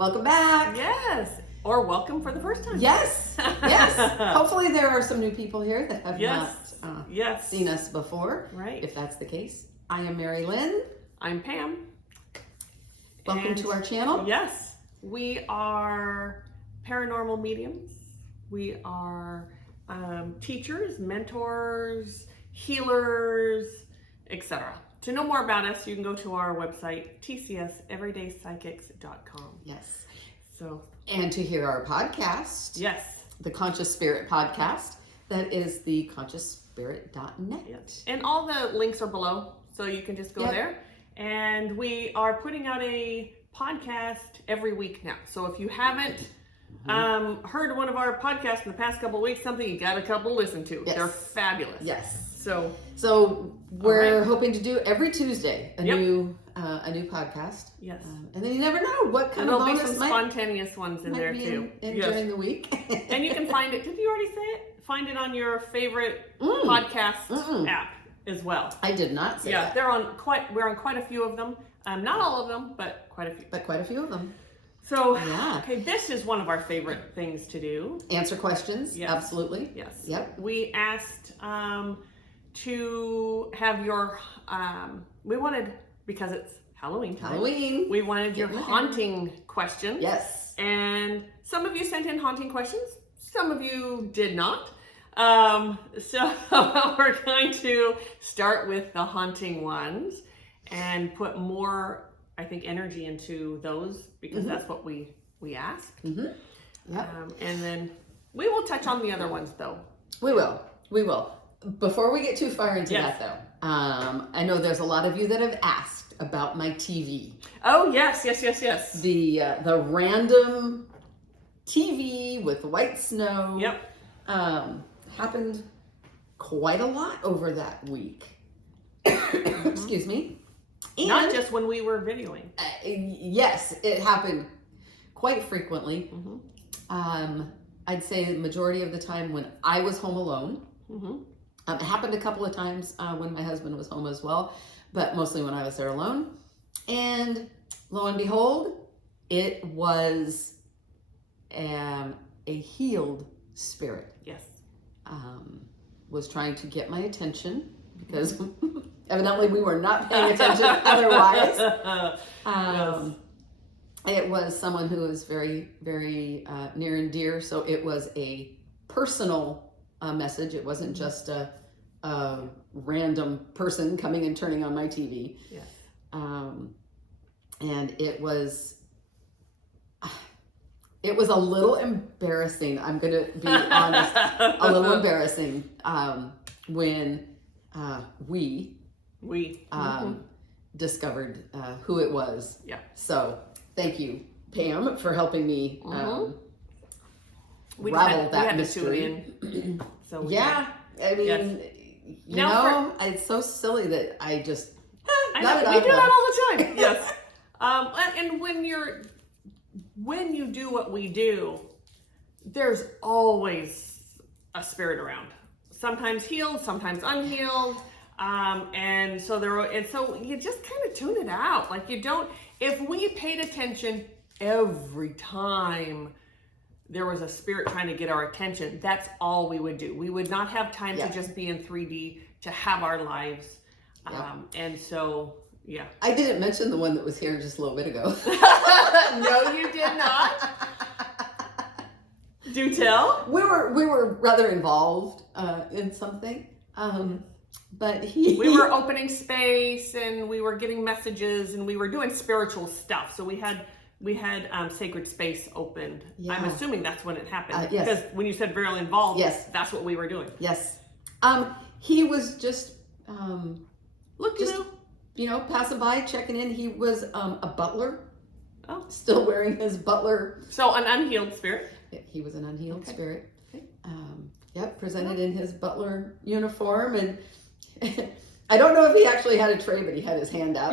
Welcome back. Yes. Or welcome for the first time. Yes. Yes. Hopefully there are some new people here that have not seen us before. Right. If that's the case. I am Mari-Lyn. I'm Pam. Welcome to our channel. Yes. We are paranormal mediums. We are teachers, mentors, healers, etc. To know more about us, you can go to our website, tcseverydaypsychics.com. Yes. And to hear our podcast. Yes. The Conscious Spirit podcast. That is the consciousspirit.net. Yes. And all the links are below, so you can just go there. And we are putting out a podcast every week now. So if you haven't heard one of our podcasts in the past couple of weeks, something you got a couple to listen to. Yes. They're fabulous. Yes. So we're hoping to do every Tuesday a new podcast. Yes. And then you never know what kind of bonus there'll be some spontaneous ones in there too. During the week. And you can find it. Did you already say it? Find it on your favorite podcast app as well. I did not say that. We're on quite a few of them. Not all of them, but quite a few. But quite a few of them. So, this is one of our favorite things to do. Answer questions. Yes. Absolutely. Yes. Yep. We asked to have your, we wanted, because it's Halloween time. We wanted your haunting questions. Yes. And some of you sent in haunting questions. Some of you did not. So we're going to start with the haunting ones and put more, I think, energy into those because that's what we asked. Yep. And then we will touch on the other ones though. We will. Before we get too far into that though, I know there's a lot of you that have asked about my TV. Oh yes. The random TV with white snow. Yep. Happened quite a lot over that week. Excuse me. And, not just when we were videoing. Yes, it happened quite frequently. I'd say the majority of the time when I was home alone. It happened a couple of times when my husband was home as well, but mostly when I was there alone. And lo and behold, it was a healed spirit. Yes. Was trying to get my attention because evidently we were not paying attention otherwise. It was someone who was very, very near and dear. So it was a personal message. It wasn't just a random person coming and turning on my TV. Yes. And it was a little embarrassing. I'm going to be honest. A little embarrassing when we discovered who it was. Yeah. So thank you, Pam, for helping me ravel that mystery. So I mean, you know, it's so silly that I just we do that all the time. Yes. And when you do what we do, there's always a spirit around. Sometimes healed, sometimes unhealed. And so you just kind of tune it out. Like if we paid attention every time there was a spirit trying to get our attention, that's all we would do. We would not have time to just be in 3D to have our lives. And so, I didn't mention the one that was here just a little bit ago. No, you did not. Do tell. We were rather involved in something. But we were opening space and we were getting messages and we were doing spiritual stuff. So we had sacred space opened. Yeah. I'm assuming that's when it happened. Yes. Because when you said very involved, that's what we were doing. Yes. He was just passing by, checking in. He was a butler. Oh. Still wearing his butler. So an unhealed spirit. He was an unhealed spirit. Okay. Presented in his butler uniform, and I don't know if he actually had a tray, but he had his hand out.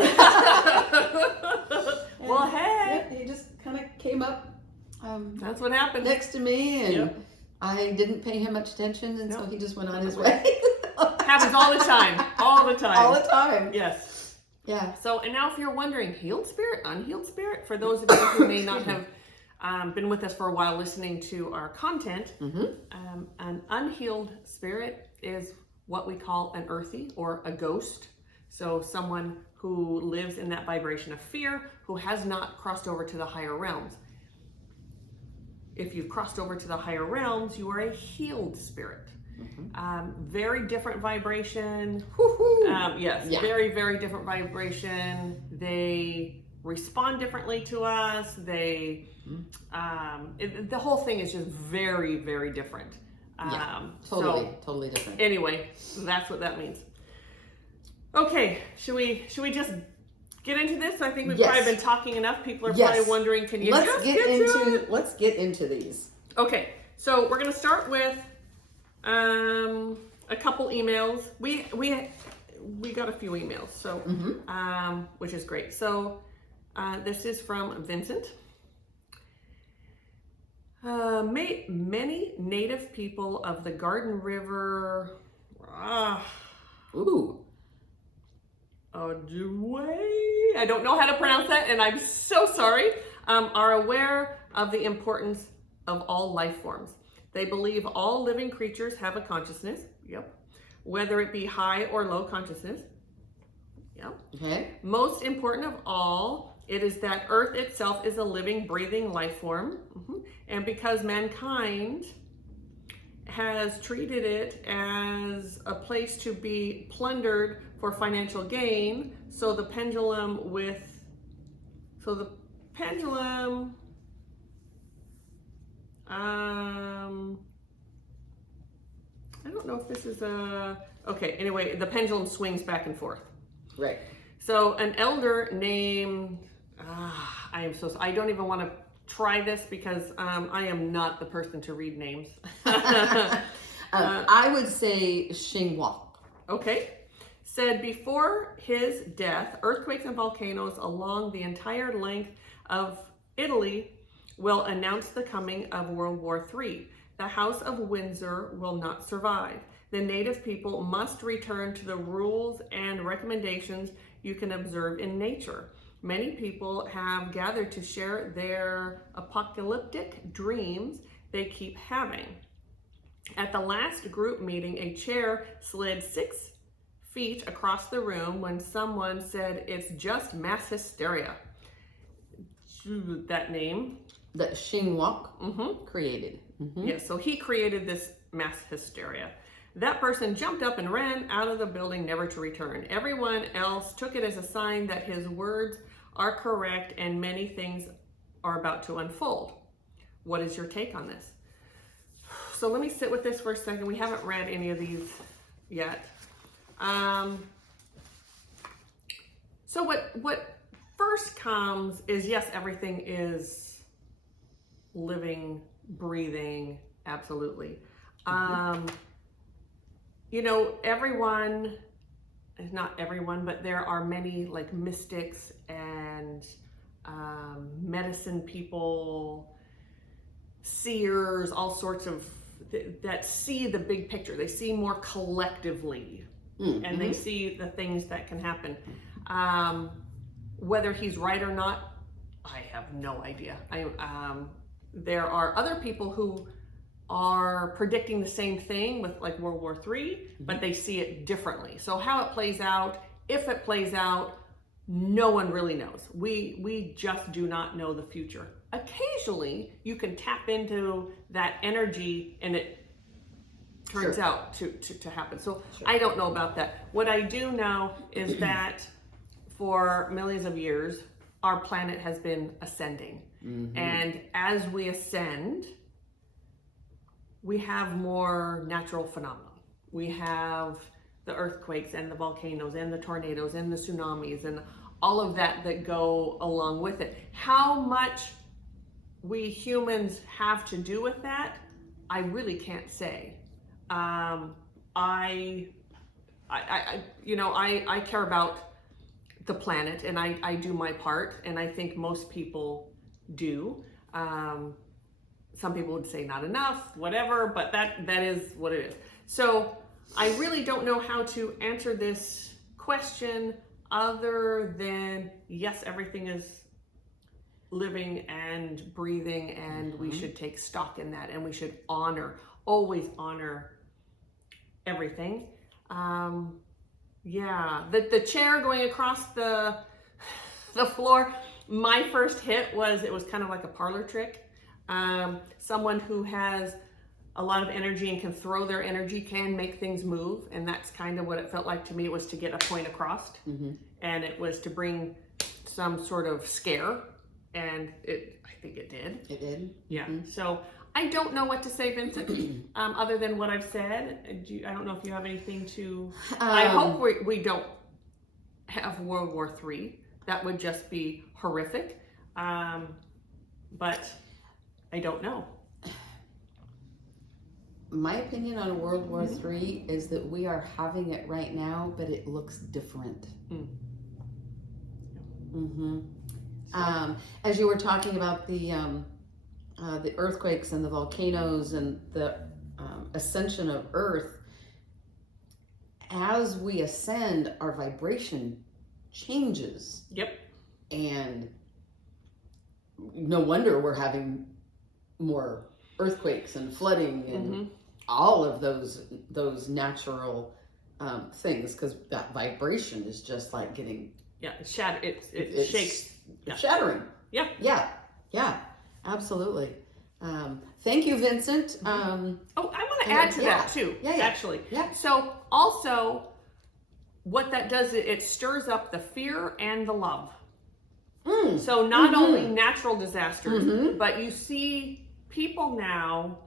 Well, hey. He just kind of came up. That's what happened. Next to me, and I didn't pay him much attention, and so he just went on his way. Happens all the time. All the time. All the time. Yes. Yeah. So, and now if you're wondering, healed spirit, unhealed spirit, for those of you who may not have been with us for a while listening to our content, an unhealed spirit is what we call an earthy or a ghost. So someone who lives in that vibration of fear, who has not crossed over to the higher realms. If you've crossed over to the higher realms, you are a healed spirit. Very different vibration. Yes, yeah. Very, very different vibration. They respond differently to us. They, the whole thing is just very, very different. Totally different. Anyway, that's what that means. Okay, should we just get into this? I think we've probably been talking enough. People are probably wondering, can you let's get into these. Okay, so we're gonna start with a couple emails. We got a few emails, so which is great. So this is from Vincent. Many native people of the Garden River I don't know how to pronounce that, and I'm so sorry, are aware of the importance of all life forms. They believe all living creatures have a consciousness, whether it be high or low consciousness. Okay. Most important of all, it is that Earth itself is a living, breathing life form. And because mankind has treated it as a place to be plundered for financial gain, so the pendulum I don't know if this is okay, anyway, the pendulum swings back and forth. Right. So an elder named, I don't even want to try this because I am not the person to read names. I would say Xinhua. Okay. Said before his death, earthquakes and volcanoes along the entire length of Italy will announce the coming of World War III. The House of Windsor will not survive. The native people must return to the rules and recommendations you can observe in nature. Many people have gathered to share their apocalyptic dreams they keep having. At the last group meeting, a chair slid 6 feet across the room when someone said, "It's just mass hysteria." That name. That Xinhua created. Yes, so he created this mass hysteria. That person jumped up and ran out of the building, never to return. Everyone else took it as a sign that his words are correct and many things are about to unfold. What is your take on this? So let me sit with this for a second. We haven't read any of these yet. So what first comes is, yes, everything is living, breathing, absolutely. You know, everyone, not everyone, but there are many like mystics and medicine people, seers, all sorts of that see the big picture. They see more collectively, and they see the things that can happen. Whether he's right or not, I have no idea. There are other people who are predicting the same thing with like World War III, but they see it differently. So how it plays out, if it plays out, no one really knows. We just do not know the future. Occasionally, you can tap into that energy and it turns out to happen. So I don't know about that. What I do know is that for millions of years, our planet has been ascending. And as we ascend, we have more natural phenomena. We have the earthquakes and the volcanoes and the tornadoes and the tsunamis and all of that go along with it. How much we humans have to do with that, I really can't say. I care about the planet and I do my part, and I think most people do. Some people would say not enough, whatever, but that is what it is. So I really don't know how to answer this question other than, yes, everything is living and breathing, and we should take stock in that, and we should always honor everything. Yeah, the chair going across the floor, my first hit was, it was kind of like a parlor trick. Someone who has a lot of energy and can throw their energy can make things move, and that's kind of what it felt like to me. It was to get a point across, and it was to bring some sort of scare, and I think it did. It did? Yeah. So I don't know what to say, Vincent, other than what I've said. I don't know if you have anything to... I hope we don't have World War III. That would just be horrific. But I don't know. My opinion on World War III is that we are having it right now, but it looks different. As you were talking about the earthquakes and the volcanoes and the ascension of Earth, as we ascend, our vibration changes. Yep. And no wonder we're having more earthquakes and flooding and all of those natural things, because that vibration is just like getting it shakes. It's shattering. Yeah, absolutely. Thank you, Vincent. I want to add to that too. Actually. So also, what that does, it stirs up the fear and the love. So not only natural disasters, but you see people now,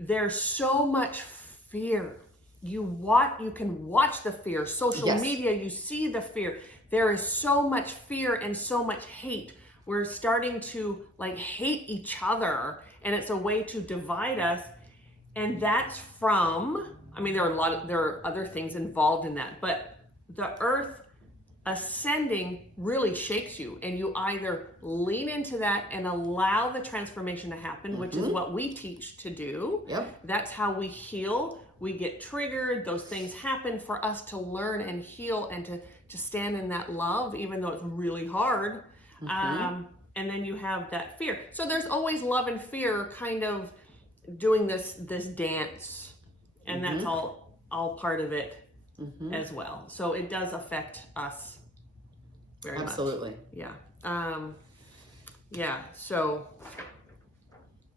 there's so much fear. You can watch the fear. Social media, you see the fear. There is so much fear and so much hate. We're starting to hate each other, and it's a way to divide us. And that's from, there are other things involved in that, but the earth ascending really shakes you, and you either lean into that and allow the transformation to happen, which is what we teach to do. That's how we heal. We get triggered, those things happen for us to learn and heal, and to stand in that love, even though it's really hard. And then you have that fear. So there's always love and fear kind of doing this dance, and that's all part of it as well. So it does affect us very much. Absolutely. Yeah. So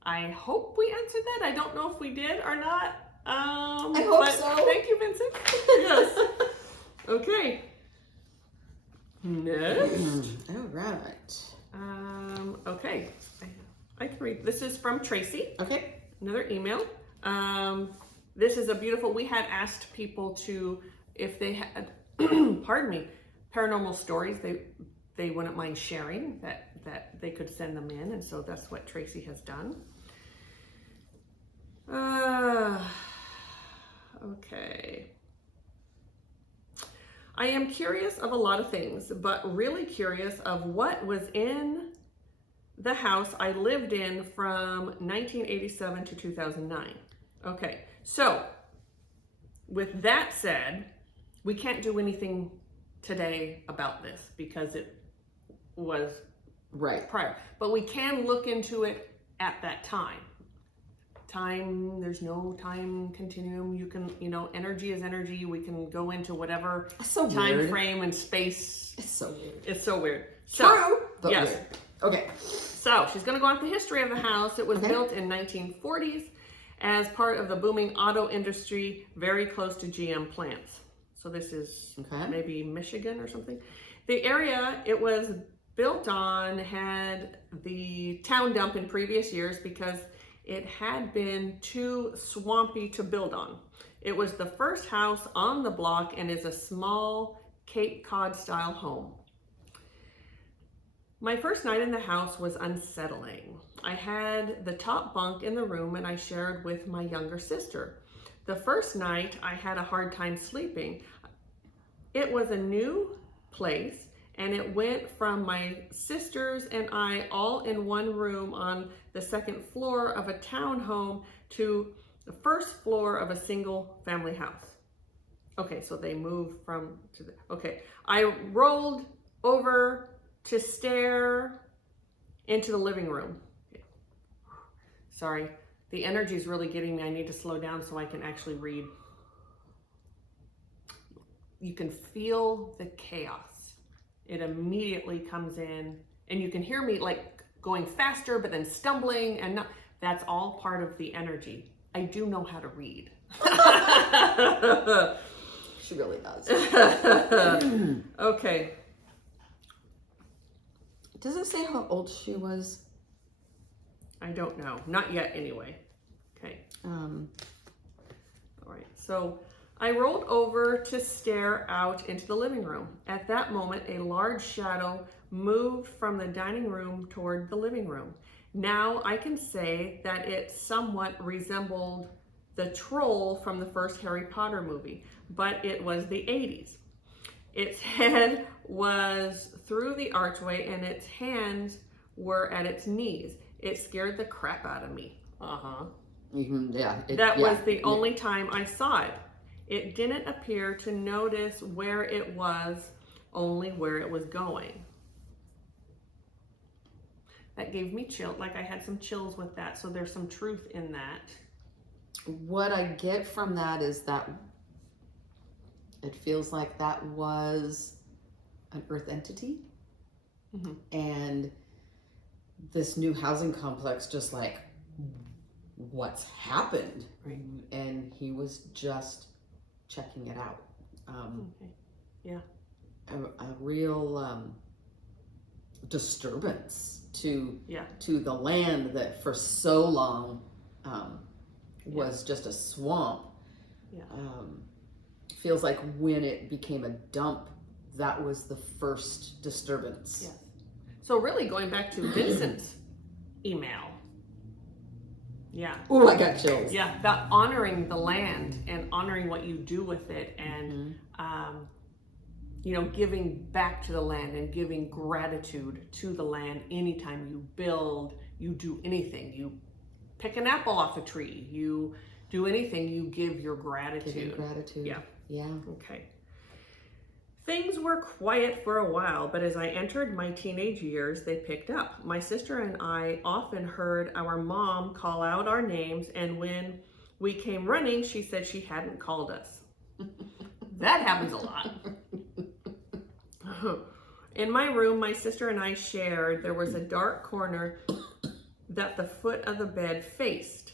I hope we answered that. I don't know if we did or not. I hope so. Thank you, Vincent. Yes. Okay. Next. All right. Okay. I can read. This is from Tracy. Okay. Another email. This is a beautiful, we had asked people to, if they had, pardon me, paranormal stories they wouldn't mind sharing, that they could send them in, and so that's what Tracy has done. Okay. I am curious of a lot of things, but really curious of what was in the house I lived in from 1987 to 2009. Okay, so with that said, we can't do anything today about this because it was prior, but we can look into it at that time. There's no time continuum. You can, energy is energy. We can go into whatever time frame and space. It's so weird. It's so weird. True, but yes. weird. Okay. So she's going to go on with the history of the house. It was built in 1940s as part of the booming auto industry, very close to GM plants. So this is maybe Michigan or something. The area it was built on had the town dump in previous years because it had been too swampy to build on. It was the first house on the block and is a small Cape Cod style home. My first night in the house was unsettling. I had the top bunk in the room and I shared with my younger sister. The first night I had a hard time sleeping. It was a new place and it went from my sisters and I all in one room on the second floor of a townhome to the first floor of a single family house. Okay, so they moved from to the, okay. I rolled over to stare into the living room. Sorry, the energy is really getting me. I need to slow down so I can actually read. You can feel the chaos. It immediately comes in, and you can hear me like going faster, but then stumbling, and not, that's all part of the energy. I do know how to read. She really does. Okay. Does it say how old she was? I don't know. Not yet, anyway. Okay. All right. So I rolled over to stare out into the living room. At that moment, a large shadow moved from the dining room toward the living room. Now I can say that it somewhat resembled the troll from the first Harry Potter movie, but it was the 80s. Its head was through the archway and its hands were at its knees. It scared the crap out of me. Yeah. That was the only time I saw it. It didn't appear to notice where it was, only where it was going. That gave me chills, like I had some chills with that, so there's some truth in that. What I get from that is that it feels like that was an earth entity. Mm-hmm. And this new housing complex just like, what's happened? Right. And he was just checking it out. Okay. Yeah. A real disturbance to the land that for so long was just a swamp. Yeah. Feels like when it became a dump, that was the first disturbance. Yes. So really going back to Vincent's email. Yeah. Oh, I got chills. Yeah, about honoring the land and honoring what you do with it, and giving back to the land and giving gratitude to the land. Anytime you build, you do anything, you pick an apple off a tree, you do anything, you give your gratitude. Giving gratitude. Yeah. Yeah. Okay. Things were quiet for a while, but as I entered my teenage years, they picked up. My sister and I often heard our mom call out our names, and when we came running, she said she hadn't called us. That happens a lot. In my room, my sister and I shared, there was a dark corner that the foot of the bed faced.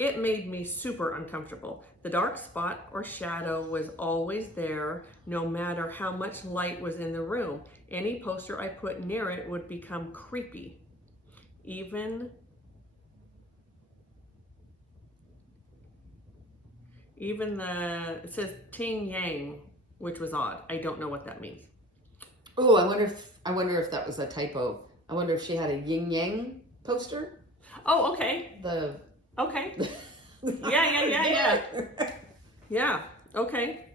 It made me super uncomfortable. The dark spot or shadow was always there, no matter how much light was in the room. Any poster I put near it would become creepy. Even it says Ting Yang, which was odd. I don't know what that means. Oh, I wonder if that was a typo. I wonder if she had a yin yang poster. Oh, okay. Okay. Yeah. Yeah, okay.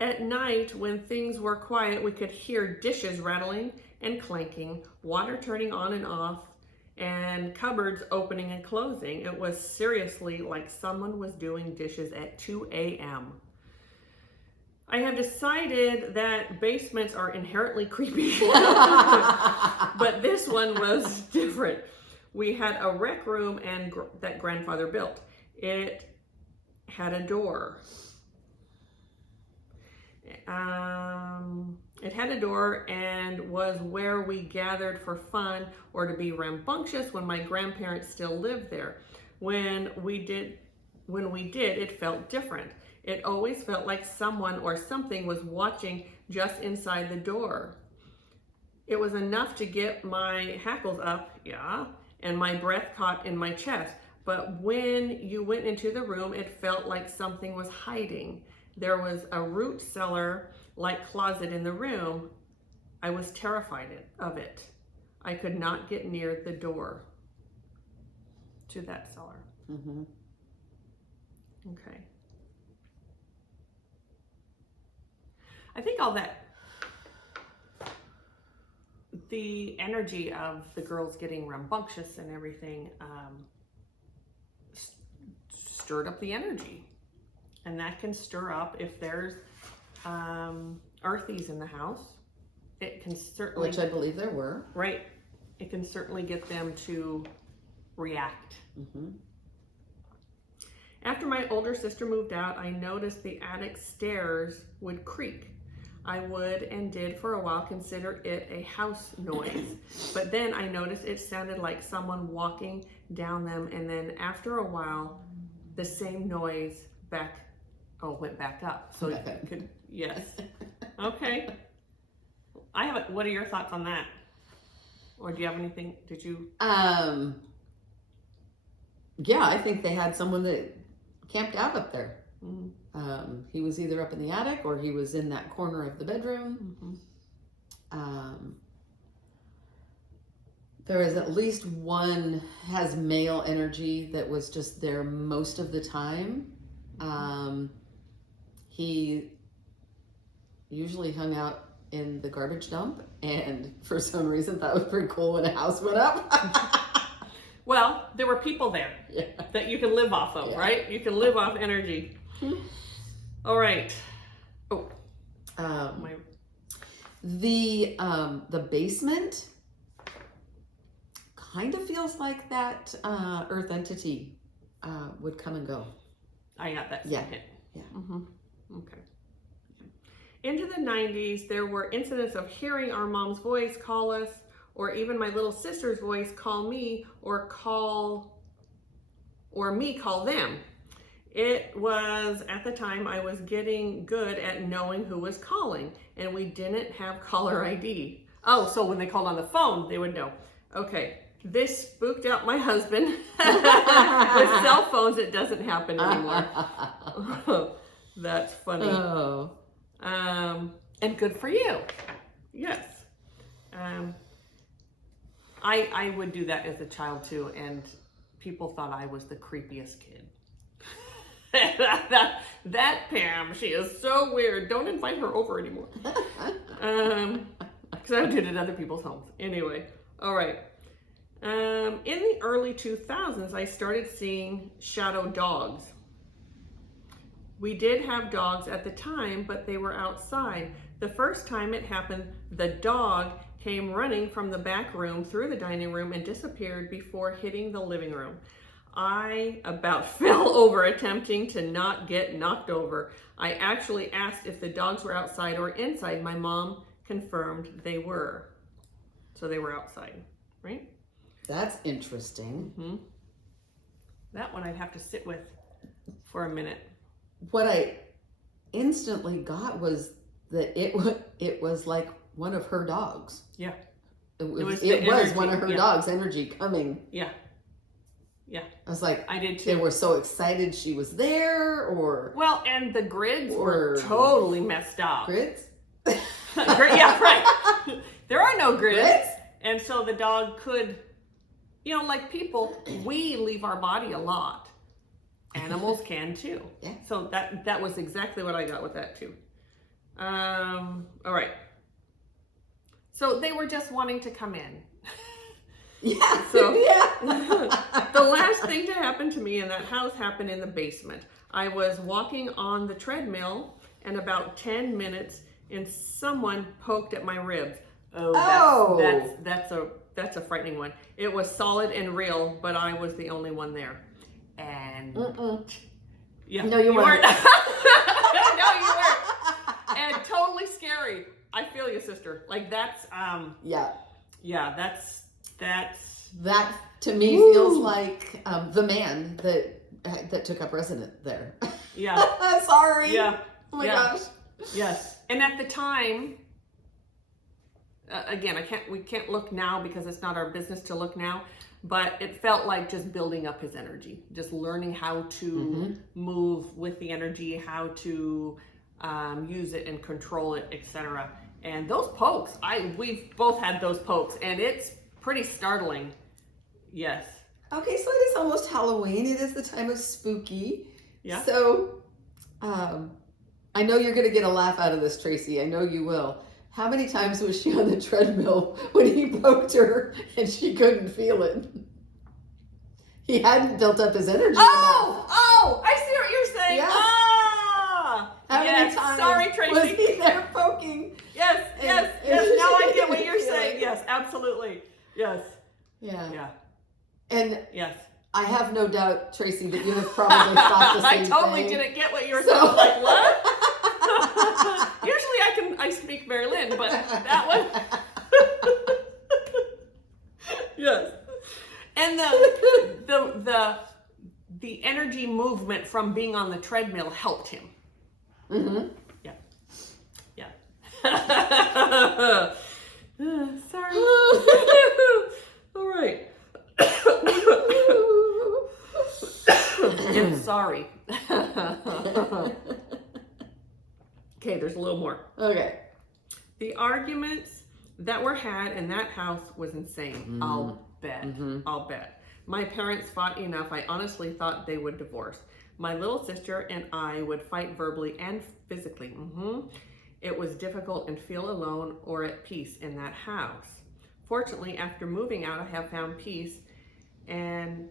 At night, when things were quiet, we could hear dishes rattling and clanking, water turning on and off, and cupboards opening and closing. It was seriously like someone was doing dishes at 2 a.m. I have decided that basements are inherently creepy, but this one was different. We had a rec room and that grandfather built. It had a door. It had a door and was where we gathered for fun or to be rambunctious when my grandparents still lived there. When we did, it felt different. It always felt like someone or something was watching just inside the door. It was enough to get my hackles up, and my breath caught in my chest. But when you went into the room, it felt like something was hiding. There was a root cellar-like closet in the room. I was terrified of it. I could not get near the door to that cellar. Mm-hmm. Okay. I think all that, the energy of the girls getting rambunctious and everything, stirred up the energy. And that can stir up if there's earthies in the house. It can certainly... Which I believe there were. Right. It can certainly get them to react. Mm-hmm. After my older sister moved out, I noticed the attic stairs would creak. I would and did for a while consider it a house noise, but then I noticed it sounded like someone walking down them, and then after a while, the same noise went back up. So it could, yes. Okay. What are your thoughts on that? Or do you have anything? Did you? Yeah, I think they had someone that camped out up there. Mm-hmm. He was either up in the attic or he was in that corner of the bedroom. Mm-hmm. There is at least one has male energy that was just there most of the time. He usually hung out in the garbage dump, and for some reason that was pretty cool when a house went up. Well, there were people there that you can live off of, right? You can live off energy. All right. The basement kind of feels like that earth entity would come and go. I got that hit. Yeah. Mm-hmm. Okay. Into the 90s, there were incidents of hearing our mom's voice call us, or even my little sister's voice call me, or me call them. It was, at the time, I was getting good at knowing who was calling, and we didn't have caller ID. Oh, so when they called on the phone, they would know. Okay, this spooked out my husband. With cell phones, it doesn't happen anymore. That's funny. Oh. And good for you. Yes. I would do that as a child too, and people thought I was the creepiest kid. that Pam, she is so weird. Don't invite her over anymore. Because I did it at other people's homes. Anyway, all right. In the early 2000s, I started seeing shadow dogs. We did have dogs at the time, but they were outside. The first time it happened, the dog came running from the back room through the dining room and disappeared before hitting the living room. I about fell over attempting to not get knocked over. I actually asked if the dogs were outside or inside. My mom confirmed they were. So they were outside, right? That's interesting. Mm-hmm. That one I'd have to sit with for a minute. What I instantly got was that it was like one of her dogs. Yeah. It was energy, one of her dogs' energy coming. Yeah. Yeah. I was like, I did too. They were so excited she was there, or... Well, and the grids were totally messed up. Grids? Yeah, right. There are no grids. Grids? And so the dog could, like people, we leave our body a lot. Animals can too. Yeah. So that was exactly what I got with that too. All right. So they were just wanting to come in. Yeah. So yeah. The last thing to happen to me in that house happened in the basement. I was walking on the treadmill, and about 10 minutes, and someone poked at my ribs. That's a frightening one. It was solid and real, but I was the only one there. And yeah, no, you weren't. No, you weren't. And totally scary. I feel you, sister. Like that's that to me feels like the man that took up residence there. Yeah. Sorry. Yeah. Oh my gosh. Yes. And at the time, again, we can't look now because it's not our business to look now, but it felt like just building up his energy, just learning how to move with the energy, how to use it and control it, etc. And those pokes, we've both had those pokes, and it's pretty startling. Yes. Okay, so it is almost Halloween. It is the time of spooky. Yeah. So, I know you're going to get a laugh out of this, Tracy. I know you will. How many times was she on the treadmill when he poked her and she couldn't feel it? He hadn't built up his energy enough. Oh, I see what you're saying. Yeah. Ah! How many Yes, times sorry, Tracy. was he there poking? Yes. Now I get what you're saying. Yes, absolutely. Yes. Yeah. Yeah. And Yes. I have no doubt, Tracy, that you have probably thought the same I totally thing. didn't get what you were saying. I was like, what? Usually I speak Mari-Lyn, but that one. Yes. And the energy movement from being on the treadmill helped him. Mm-hmm. Yeah. Sorry. All right. I'm sorry. Okay, there's a little more. Okay. The arguments that were had in that house was insane. I'll bet. I'll bet. My parents fought enough. I honestly thought they would divorce. My little sister and I would fight verbally and physically. It was difficult and feel alone or at peace in that house. Fortunately, after moving out, I have found peace and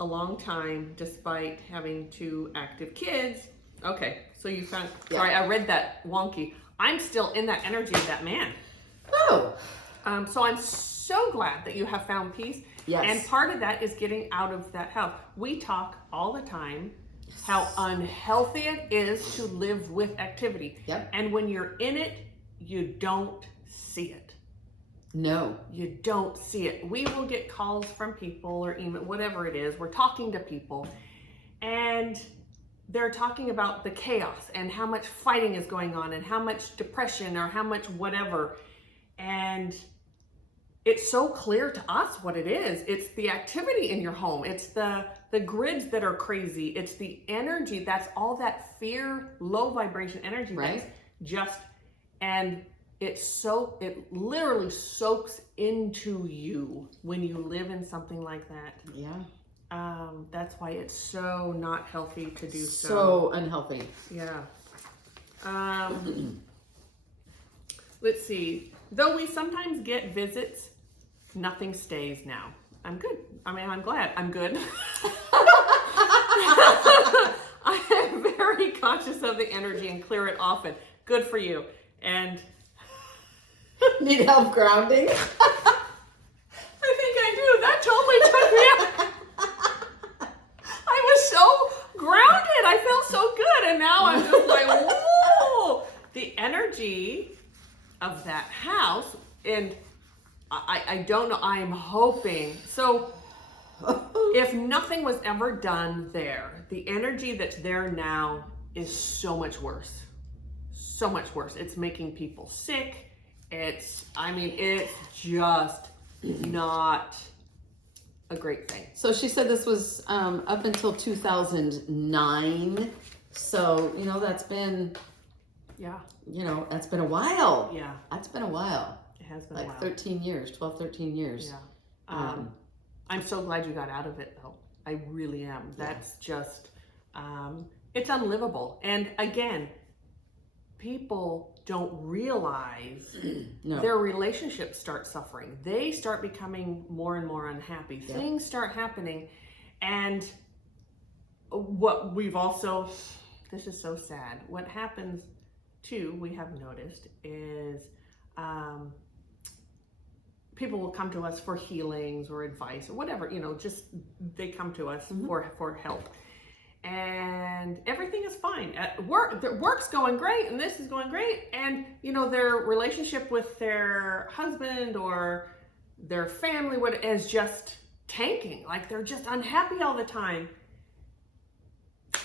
a long time despite having 2 active kids. Okay, so you found, sorry, I read that wonky. I'm still in that energy of that man. Oh. So I'm so glad that you have found peace. Yes. And part of that is getting out of that house. We talk all the time how unhealthy it is to live with activity. Yep. And when you're in it, you don't see it. No. You don't see it. We will get calls from people or email, whatever it is. We're talking to people and they're talking about the chaos and how much fighting is going on and how much depression or how much whatever. And it's so clear to us what it is. It's the activity in your home. It's the grids that are crazy. It's the energy. That's all that fear, low vibration energy. Right. That's just, and it literally soaks into you when you live in something like that. Yeah. That's why it's so not healthy to do so. So unhealthy. Yeah. Let's see. Though we sometimes get visits, nothing stays now. I'm good. I mean, I'm glad. I'm good. I am very conscious of the energy and clear it often. Good for you. And need help grounding? I think I do. That totally took me out. I was so grounded. I felt so good. And now I'm just like, whoa. The energy of that house, and I don't know, I'm hoping. So if nothing was ever done there, the energy that's there now is so much worse. So much worse. It's making people sick. It's just not a great thing. So she said this was up until 2009. So, that's been, that's been a while. Yeah. That's been a while. It has been like a while. 13 years, 12, 13 years. Yeah. I'm so glad you got out of it though. I really am. That's just, it's unlivable. And again, people don't realize their relationships start suffering. They start becoming more and more unhappy. Yeah. Things start happening. And what we've also, this is so sad. What happens too, we have noticed, is people will come to us for healings or advice or whatever, just they come to us for help. And everything is fine at work. The work's going great and this is going great. And, their relationship with their husband or their family is just tanking. Like they're just unhappy all the time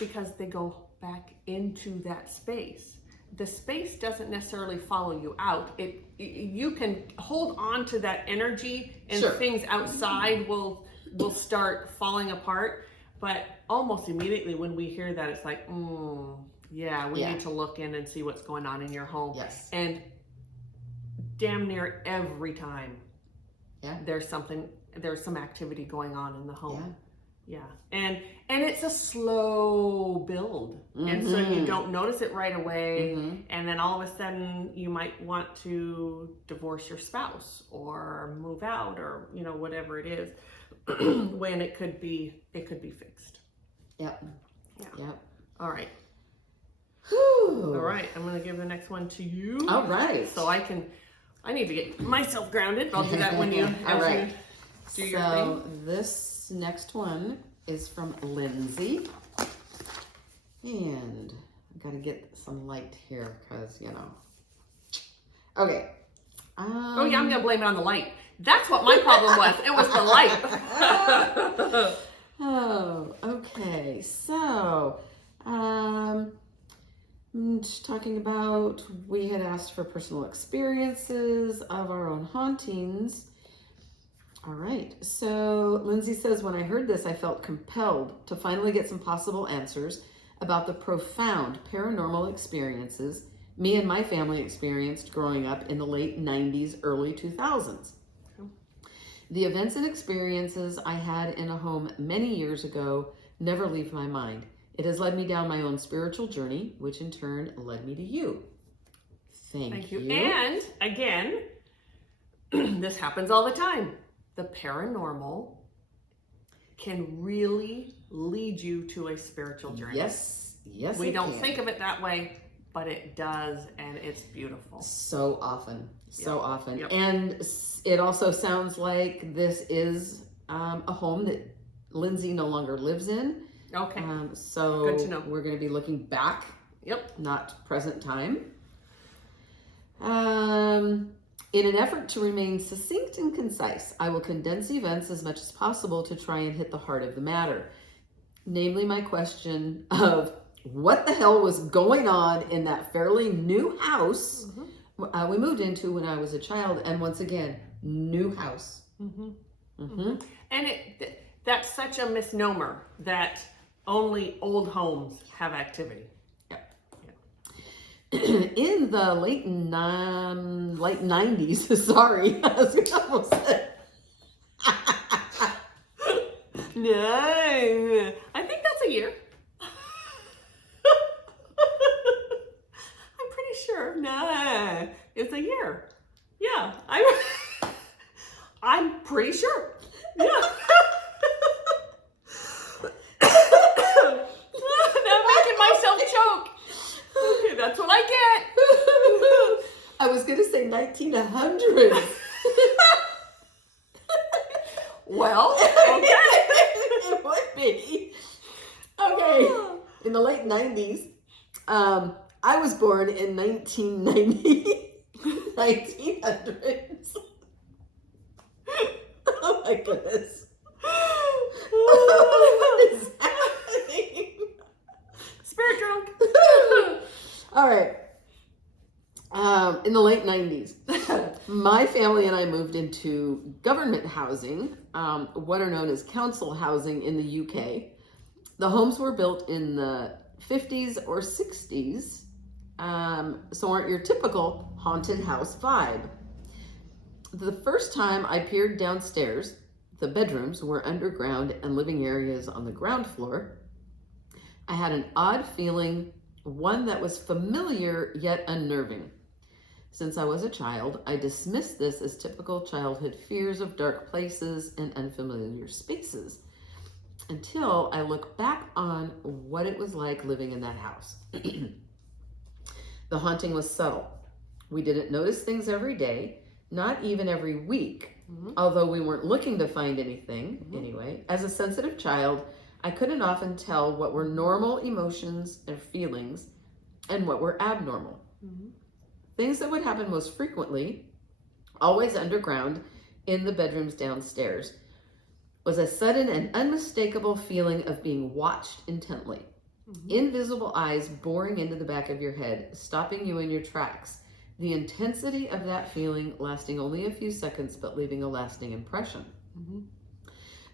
because they go back into that space. The space doesn't necessarily follow you out. You can hold on to that energy and things outside will start falling apart. But almost immediately when we hear that, it's like, we need to look in and see what's going on in your home. Yes. And damn near every time there's some activity going on in the home. Yeah. And it's a slow build. And so you don't notice it right away. And then all of a sudden you might want to divorce your spouse or move out or, whatever it is, when it could be fixed. Yeah. Yeah. Yep. All right. Whew. All right. I'm going to give the next one to you. All right. So I need to get myself grounded. I'll do that when you, All right. you do your thing. This next one is from Lindsay. And I got to get some light here because, Okay. Oh, yeah, I'm going to blame it on the light. That's what my problem was. It was the light. Oh, okay. So, talking about, we had asked for personal experiences of our own hauntings. All right. So, Lindsay says, when I heard this, I felt compelled to finally get some possible answers about the profound paranormal experiences me and my family experienced growing up in the late 90s, early 2000s. The events and experiences I had in a home many years ago never leave my mind. It has led me down my own spiritual journey, which in turn led me to you. Thank you. And again, this happens all the time. The paranormal can really lead you to a spiritual journey. Yes, we don't think of it that way, but it does, and it's beautiful. So often. Yep. And it also sounds like this is a home that Lindsay no longer lives in. Okay. So good to know. We're going to be looking back. Yep. Not present time. In an effort to remain succinct and concise, I will condense events as much as possible to try and hit the heart of the matter. Namely, my question of what the hell was going on in that fairly new house we moved into when I was a child, and once again, new house. And that's such a misnomer that only old homes have activity. In the late 90s, sorry, I was almost said. No, I think that's a year. I'm pretty sure. No, it's a year. Yeah, I'm pretty sure. Yeah. Now I'm making myself choke. Okay, that's what I get. I was going to say 1900s. Well, okay. It would be. Okay. In the late 90s, I was born in 1990. 1900s. Oh my goodness. What is happening? Spirit drunk. All right. In the late 90s, my family and I moved into government housing, what are known as council housing in the UK. The homes were built in the 50s or 60s, so aren't your typical haunted house vibe. The first time I peered downstairs, the bedrooms were underground and living areas on the ground floor. I had an odd feeling, one that was familiar yet unnerving. Since I was a child, I dismissed this as typical childhood fears of dark places and unfamiliar spaces, until I look back on what it was like living in that house. The haunting was subtle. We didn't notice things every day, not even every week, although we weren't looking to find anything anyway. As a sensitive child, I couldn't often tell what were normal emotions and feelings and what were abnormal. Things that would happen most frequently, always underground in the bedrooms downstairs, was a sudden and unmistakable feeling of being watched intently. Invisible eyes boring into the back of your head, stopping you in your tracks. The intensity of that feeling lasting only a few seconds, but leaving a lasting impression.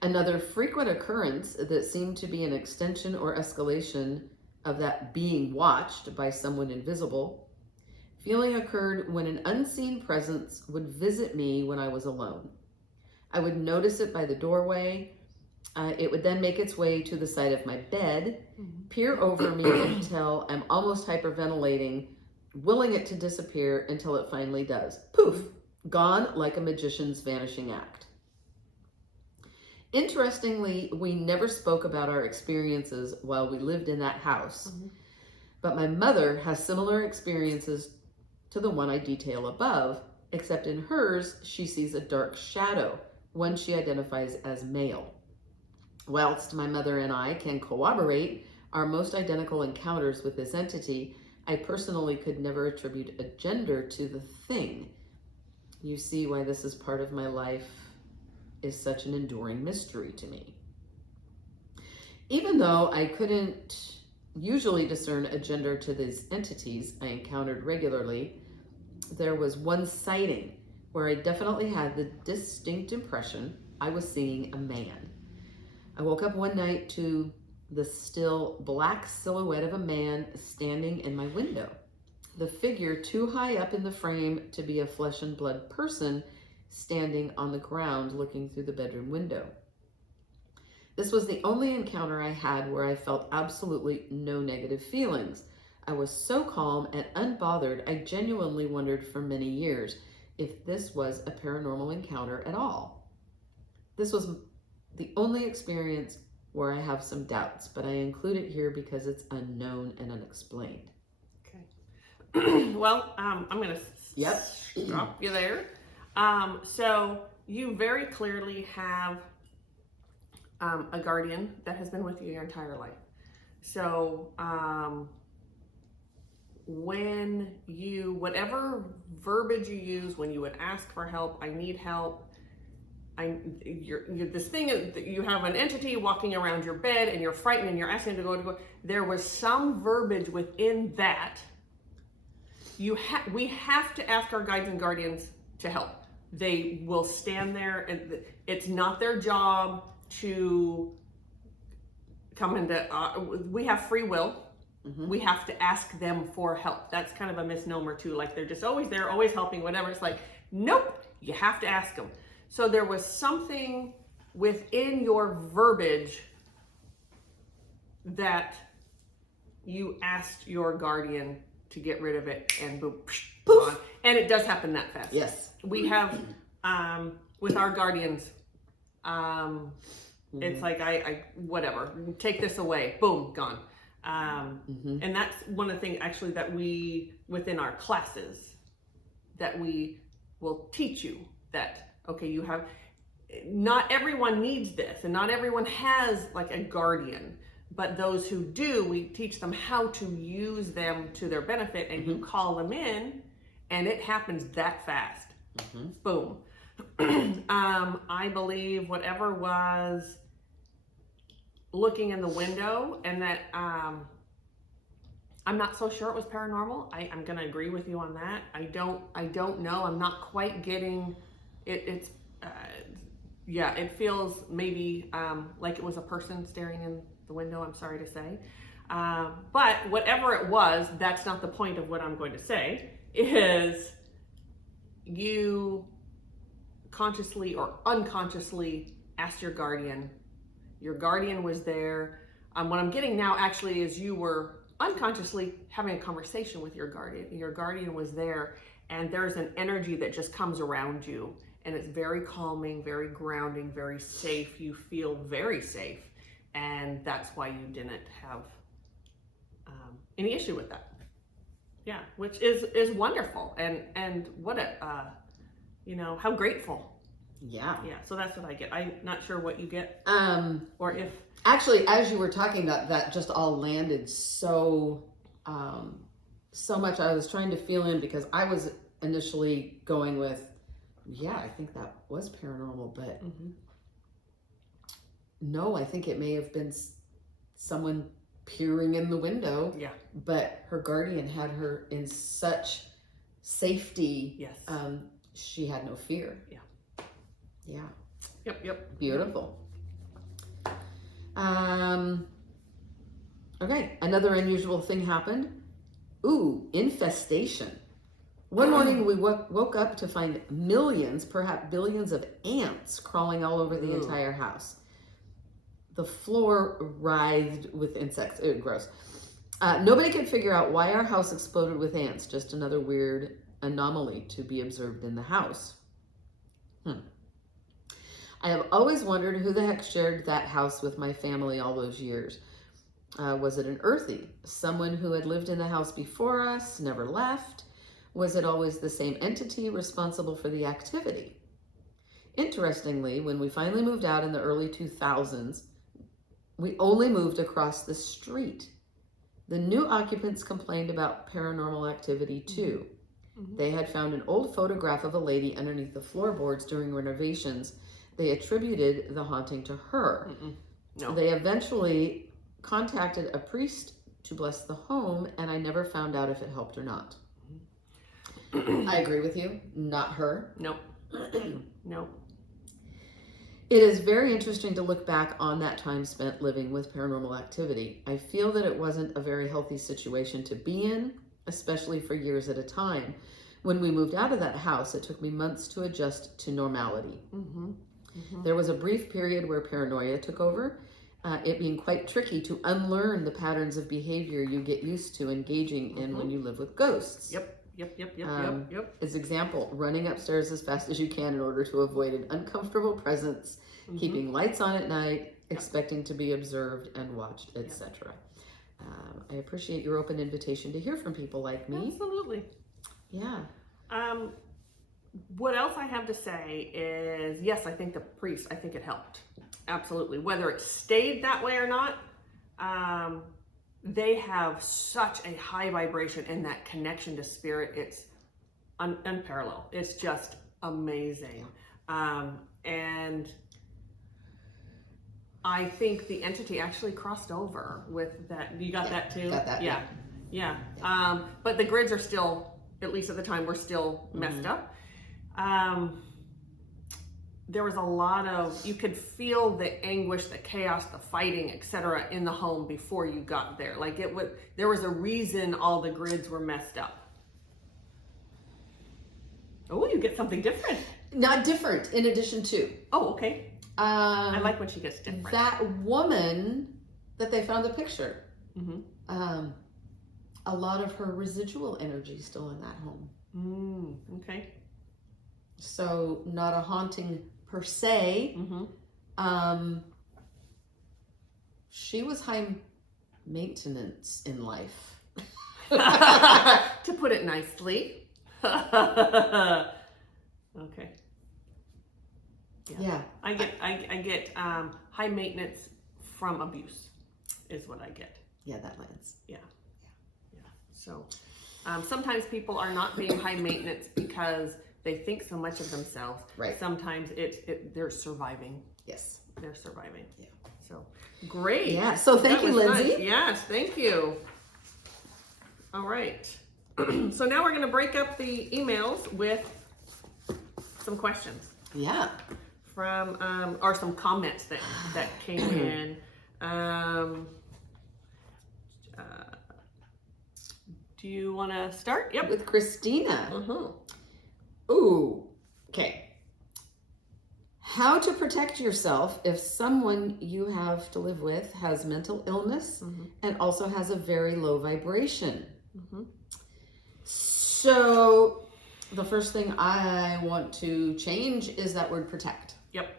Another frequent occurrence that seemed to be an extension or escalation of that being watched by someone invisible feeling occurred when an unseen presence would visit me when I was alone. I would notice it by the doorway. It would then make its way to the side of my bed, peer over me until I'm almost hyperventilating, willing it to disappear until it finally does. Poof, gone like a magician's vanishing act. Interestingly, we never spoke about our experiences while we lived in that house, but my mother has similar experiences to the one I detail above, except in hers, she sees a dark shadow, one she identifies as male. Whilst my mother and I can corroborate our most identical encounters with this entity, I personally could never attribute a gender to the thing. You see why this is part of my life is such an enduring mystery to me. Even though I couldn't usually discern a gender to these entities I encountered regularly, there was one sighting where I definitely had the distinct impression I was seeing a man. I woke up one night to the still black silhouette of a man standing in my window. The figure too high up in the frame to be a flesh and blood person standing on the ground looking through the bedroom window. This was the only encounter I had where I felt absolutely no negative feelings. I was so calm and unbothered, I genuinely wondered for many years if this was a paranormal encounter at all. This was the only experience where I have some doubts, but I include it here because it's unknown and unexplained. Okay. Well, I'm going to stop you there. So you very clearly have a guardian that has been with you your entire life. So when you, whatever verbiage you use, when you would ask for help, I need help, you're this thing, you have an entity walking around your bed and you're frightened and you're asking to go, there was some verbiage within that. We have to ask our guides and guardians to help. They will stand there, and it's not their job to come into, we have free will. We have to ask them for help. That's kind of a misnomer too. Like they're just always there, always helping, whatever. It's like, nope, you have to ask them. So there was something within your verbiage that you asked your guardian to get rid of it, and boom, poof, gone. And it does happen that fast. Yes. We have, with our guardians, it's like, I whatever, take this away, boom, gone. And that's one of the things actually that we, within our classes, that we will teach you that, okay, you have, not everyone needs this, and not everyone has like a guardian, but those who do, we teach them how to use them to their benefit, and you call them in, and it happens that fast. Boom. I believe whatever was looking in the window, and that I'm not so sure it was paranormal. I'm gonna agree with you on that. I don't know. I'm not quite getting it. Yeah, it feels maybe like it was a person staring in the window, I'm sorry to say. But whatever it was, that's not the point of what I'm going to say, is you consciously or unconsciously asked your guardian was there. What I'm getting now actually is you were unconsciously having a conversation with your guardian was there, and there's an energy that just comes around you, and it's very calming, very grounding, very safe. You feel very safe, and that's why you didn't have any issue with that. Yeah, which is wonderful, and what a how grateful. Yeah, so that's what I get. I'm not sure what you get, or if actually, as you were talking about that, just all landed so much. I was trying to feel in, because I was initially going with, yeah, I think that was paranormal, but no, I think it may have been someone peering in the window. Yeah, but her guardian had her in such safety. Yes, she had no fear. Yeah. Yep. Beautiful. Okay, another unusual thing happened. Ooh, infestation. One morning we woke up to find millions, perhaps billions of ants crawling all over the entire house. The floor writhed with insects. It was gross. Nobody could figure out why our house exploded with ants. Just another weird anomaly to be observed in the house. I have always wondered who the heck shared that house with my family all those years. Was it an earthie? Someone who had lived in the house before us, never left? Was it always the same entity responsible for the activity? Interestingly, when we finally moved out in the early 2000s, we only moved across the street. The new occupants complained about paranormal activity too. Mm-hmm. They had found an old photograph of a lady underneath the floorboards during renovations. They attributed the haunting to her. No. They eventually contacted a priest to bless the home, and I never found out if it helped or not. I agree with you. Not her. Nope. Nope. It is very interesting to look back on that time spent living with paranormal activity. I feel that it wasn't a very healthy situation to be in, especially for years at a time. When we moved out of that house, it took me months to adjust to normality. Mm-hmm. Mm-hmm. There was a brief period where paranoia took over, it being quite tricky to unlearn the patterns of behavior you get used to engaging in when you live with ghosts. Yep. As example, running upstairs as fast as you can in order to avoid an uncomfortable presence, keeping lights on at night, expecting to be observed and watched, etc. I appreciate your open invitation to hear from people like me. Absolutely. Yeah. What else I have to say is, yes, I think I think it helped. Absolutely. Whether it stayed that way or not, they have such a high vibration, and that connection to spirit, it's unparalleled. It's just amazing. And I think the entity actually crossed over with that. You got that too? Got that. Yeah. But the grids are still, at least at the time, were still messed up. There was a lot of, you could feel the anguish, the chaos, the fighting, etc. in the home before you got there. Like there was a reason all the grids were messed up. Oh, you get something different. Not different, in addition to. Oh, okay. I like when she gets different. That woman that they found the picture, a lot of her residual energy is still in that home. Okay. So not a haunting per se. She was high maintenance in life. To put it nicely. Okay. Yeah. I get high maintenance from abuse is what I get. Yeah, that lands. Yeah. So sometimes people are not being high maintenance because they think so much of themselves. Right. Sometimes they're surviving. Yes. They're surviving. Yeah. So great. Yeah. So thank you, Lindsay. Nice. Yes, thank you. All right. So now we're going to break up the emails with some questions. Yeah. From or some comments that came in. Do you want to start? Yep. With Christina. Ooh. Okay. How to protect yourself if someone you have to live with has mental illness and also has a very low vibration. So the first thing I want to change is that word protect. Yep.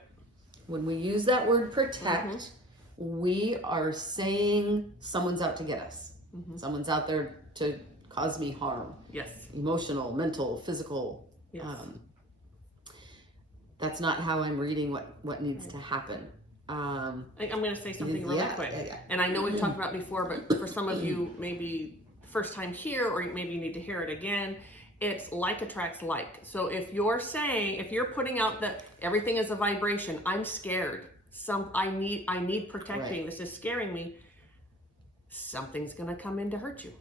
When we use that word protect, we are saying someone's out to get us. Someone's out there to cause me harm. Yes. Emotional, mental, physical. Yes. That's not how I'm reading what needs to happen. I'm going to say something really quick. Yeah. And I know we've talked about it before, but for some of you, maybe first time here, or maybe you need to hear it again, it's like attracts like. So if you're putting out that everything is a vibration, I'm scared, I need protecting, this is scaring me, something's going to come in to hurt you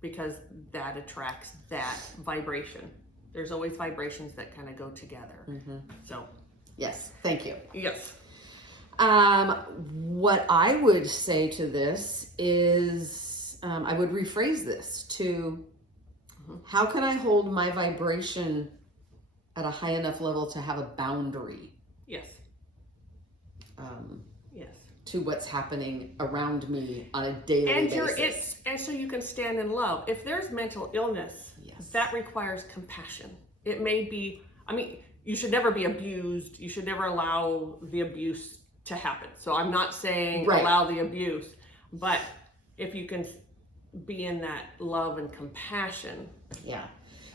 because that attracts that vibration. There's always vibrations that kind of go together. So yes, thank you. Yes. What I would say to this is, I would rephrase this to, how can I hold my vibration at a high enough level to have a boundary? Yes. Yes. To what's happening around me on a daily basis. And so you can stand in love. If there's mental illness, that requires compassion. It may be, you should never be abused. You should never allow the abuse to happen. So I'm not saying allow the abuse, but if you can be in that love and compassion. Yeah.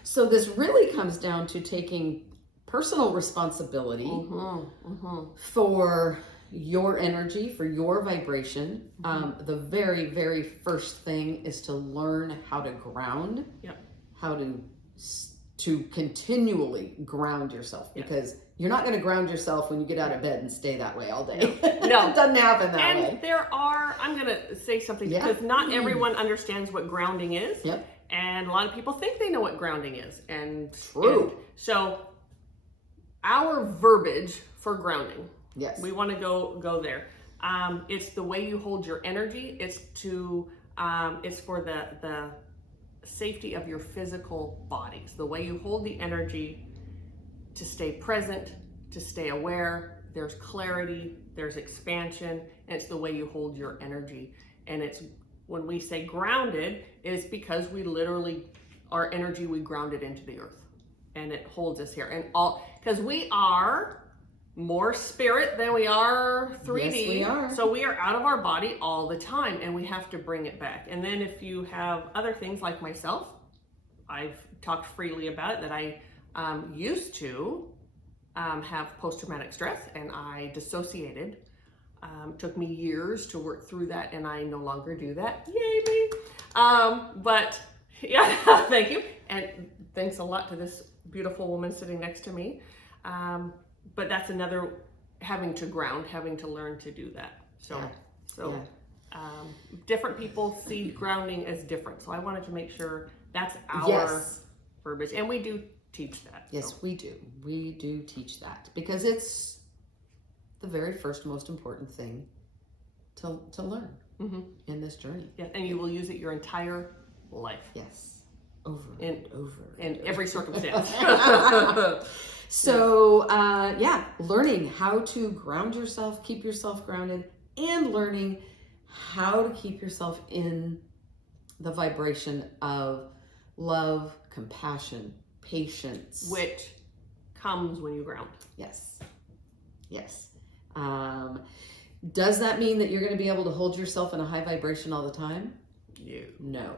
So this really comes down to taking personal responsibility for your energy, for your vibration. The very, very first thing is to learn how to ground, how to continually ground yourself, because you're not going to ground yourself when you get out of bed and stay that way all day. No. It doesn't happen that way. And I'm going to say something, because not everyone understands what grounding is. And a lot of people think they know what grounding is. And so our verbiage for grounding, we want to go there. It's the way you hold your energy. It's for the safety of your physical bodies. The way you hold the energy to stay present, to stay aware. There's clarity, there's expansion, and it's the way you hold your energy. And it's when we say grounded, it's because we literally, our energy, we ground it into the earth, and it holds us here. And because we are more spirit than we are 3D. Yes, we are. So we are out of our body all the time, and we have to bring it back. And then if you have other things like myself, I've talked freely about it, that I used to have post-traumatic stress, and I dissociated. Took me years to work through that, and I no longer do that. Yay me! But yeah, thank you. And thanks a lot to this beautiful woman sitting next to me. But that's another, having to ground, having to learn to do that. Different people see grounding as different. So I wanted to make sure that's our verbiage. And we do teach that. Yes, we do. We do teach that, because it's the very first most important thing to learn in this journey. Yeah, and you will use it your entire life. Yes, over and over. In every circumstance. So, learning how to ground yourself, keep yourself grounded, and learning how to keep yourself in the vibration of love, compassion, patience. Which comes when you ground. Yes. Does that mean that you're going to be able to hold yourself in a high vibration all the time? No.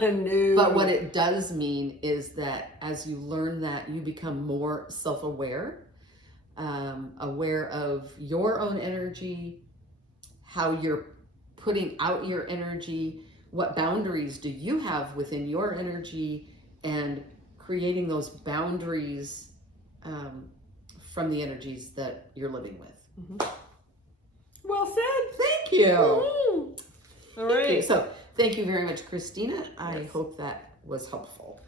No. But what it does mean is that as you learn that, you become more self-aware, aware of your own energy, how you're putting out your energy, what boundaries do you have within your energy, and creating those boundaries from the energies that you're living with. Well said. Thank you. All right. So thank you very much, Christina. I hope that was helpful.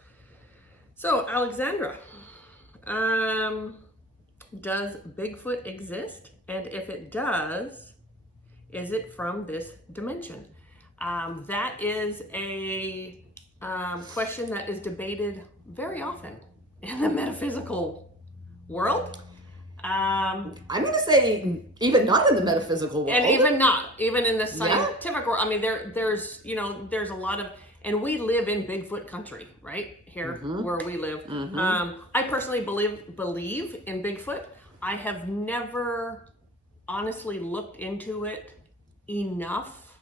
So Alexandra, does Bigfoot exist? And if it does, is it from this dimension? That is a question that is debated very often in the metaphysical world. I'm going to say even not in the metaphysical world. And even in the scientific world. I mean, there's a lot of, and we live in Bigfoot country, right? Here where we live. I personally believe in Bigfoot. I have never honestly looked into it enough.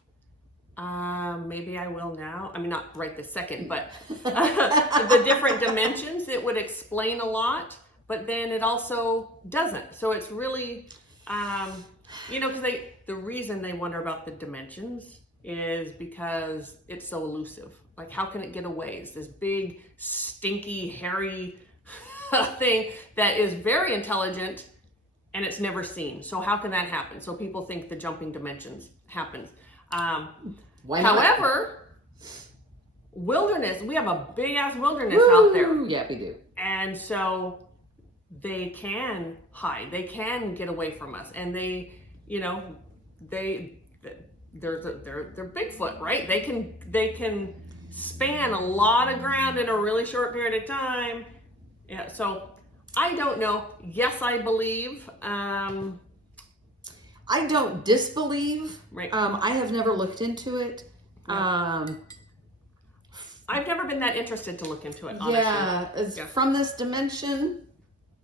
Maybe I will now. I mean, not right this second, but the different dimensions, it would explain a lot. But then it also doesn't. So it's really, because the reason they wonder about the dimensions is because it's so elusive. Like, how can it get away? It's this big, stinky, hairy thing that is very intelligent, and it's never seen. So how can that happen? So people think the jumping dimensions happens. However, wilderness, we have a big ass wilderness out there. Yeah, we do. And so they can hide, they can get away from us, and they're Bigfoot, right? They can span a lot of ground in a really short period of time. Yeah, so I don't know. Yes, I believe. I don't disbelieve. Right. I have never looked into it. I've never been that interested to look into it, honestly. From this dimension,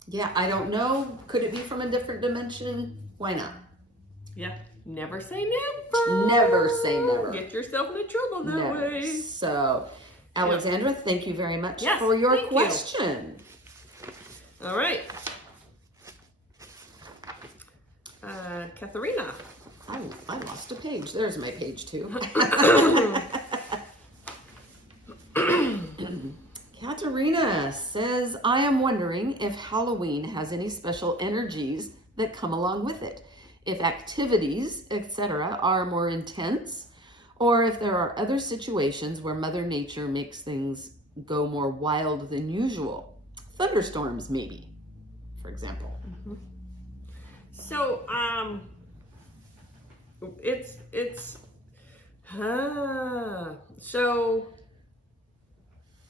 Yeah, I don't know. Could it be from a different dimension? Why not? Yeah. Never say never. Never say never. Get yourself into trouble that way. So, Alexandra, thank you very much Yes, for your thank question. You. All right. Katharina. I lost a page. There's my page too. Katerina says, I am wondering if Halloween has any special energies that come along with it. If activities, etc., are more intense, or if there are other situations where Mother Nature makes things go more wild than usual. Thunderstorms, maybe, for example. Mm-hmm. So,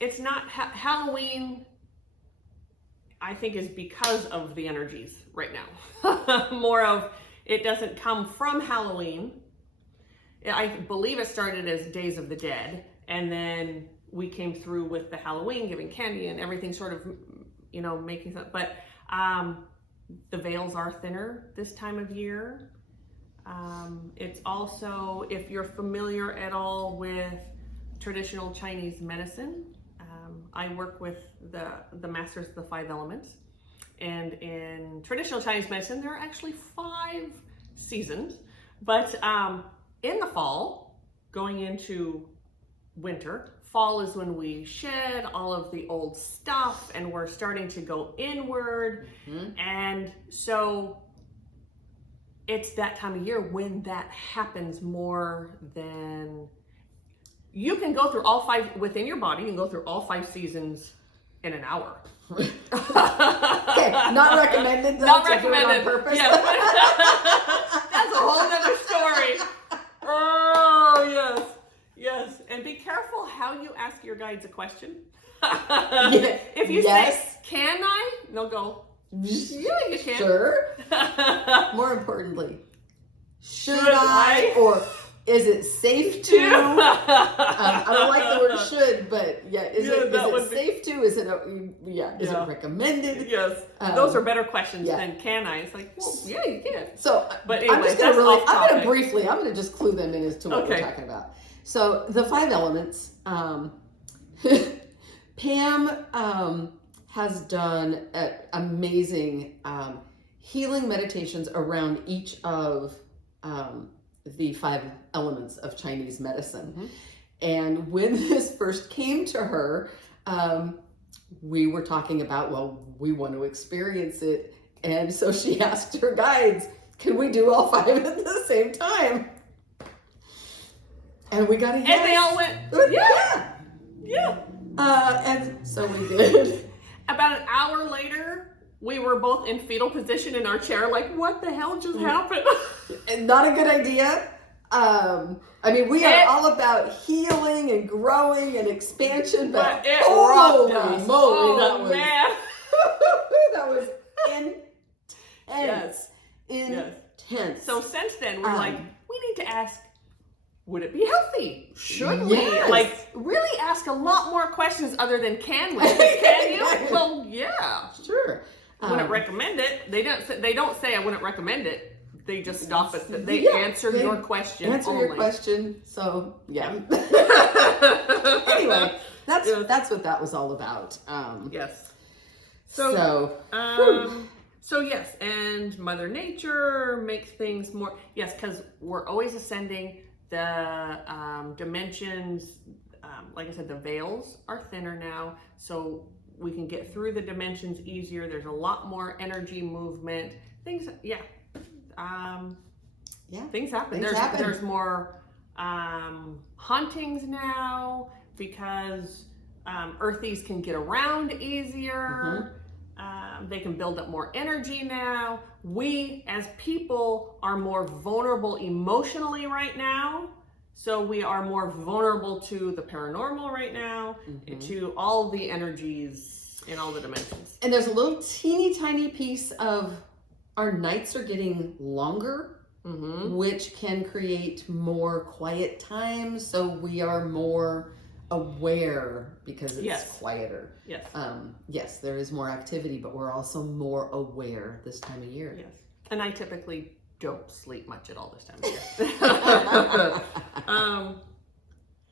it's not Halloween. I think is because of the energies right now. More of it doesn't come from Halloween. I believe it started as Days of the Dead, and then we came through with the Halloween, giving candy and everything, sort of, making something. But the veils are thinner this time of year. It's also, if you're familiar at all with traditional Chinese medicine, I work with the masters of the 5 elements. And in traditional Chinese medicine, there are actually 5 seasons. But in the fall, going into winter, fall is when we shed all of the old stuff and we're starting to go inward. Mm-hmm. And so it's that time of year when that happens more than... You can go through all 5 within your body. You can go through all 5 seasons in an hour. Okay, not recommended. Though, not recommended on purpose. Yes. That's a whole other story. Oh yes. And be careful how you ask your guides a question. Yeah. If you say, "Can I?" They'll go, "Yeah, you can." Sure. More importantly, should I? Or is it safe to? I don't like the word should, but is it safe to? Is it is it recommended? Yes. Those are better questions than can I? It's like, well, yeah, you can. So, but anyway, I'm going to just clue them in as to what we're talking about. So the 5 elements, Pam has done amazing healing meditations around each of the 5 elements of Chinese medicine. Mm-hmm. And when this first came to her, we were talking about, well, we want to experience it. And so she asked her guides, can we do all 5 at the same time? And we got a yes. And they all went, yeah. And so we did. About an hour later, we were both in fetal position in our chair, like, what the hell just happened? Not a good idea. We are all about healing and growing and expansion, but it holy rocked moly, us. Man. That was intense. Intense. So since then, we're like, we need to ask, would it be healthy? Should we? Yes. Really ask a lot more questions other than can we? Can you? Well, yeah. Sure. Wouldn't recommend it. They don't say I wouldn't recommend it. They just stop it. They answer your question. Your question. So anyway, that's what that was all about. Yes. So yes, and Mother Nature makes things more. Yes, because we're always ascending. The dimensions, like I said, the veils are thinner now, so we can get through the dimensions easier. There's a lot more energy movement. Things happen. There's more hauntings now because earthies can get around easier. Mm-hmm. They can build up more energy now. We as people are more vulnerable emotionally right now. So we are more vulnerable to the paranormal right now, to all the energies in all the dimensions. And there's a little teeny tiny piece of our nights are getting longer, which can create more quiet time. So we are more aware because it's Yes. quieter. Yes. Yes, there is more activity, but we're also more aware this time of year. Yes. And I typically don't sleep much at all this time of year.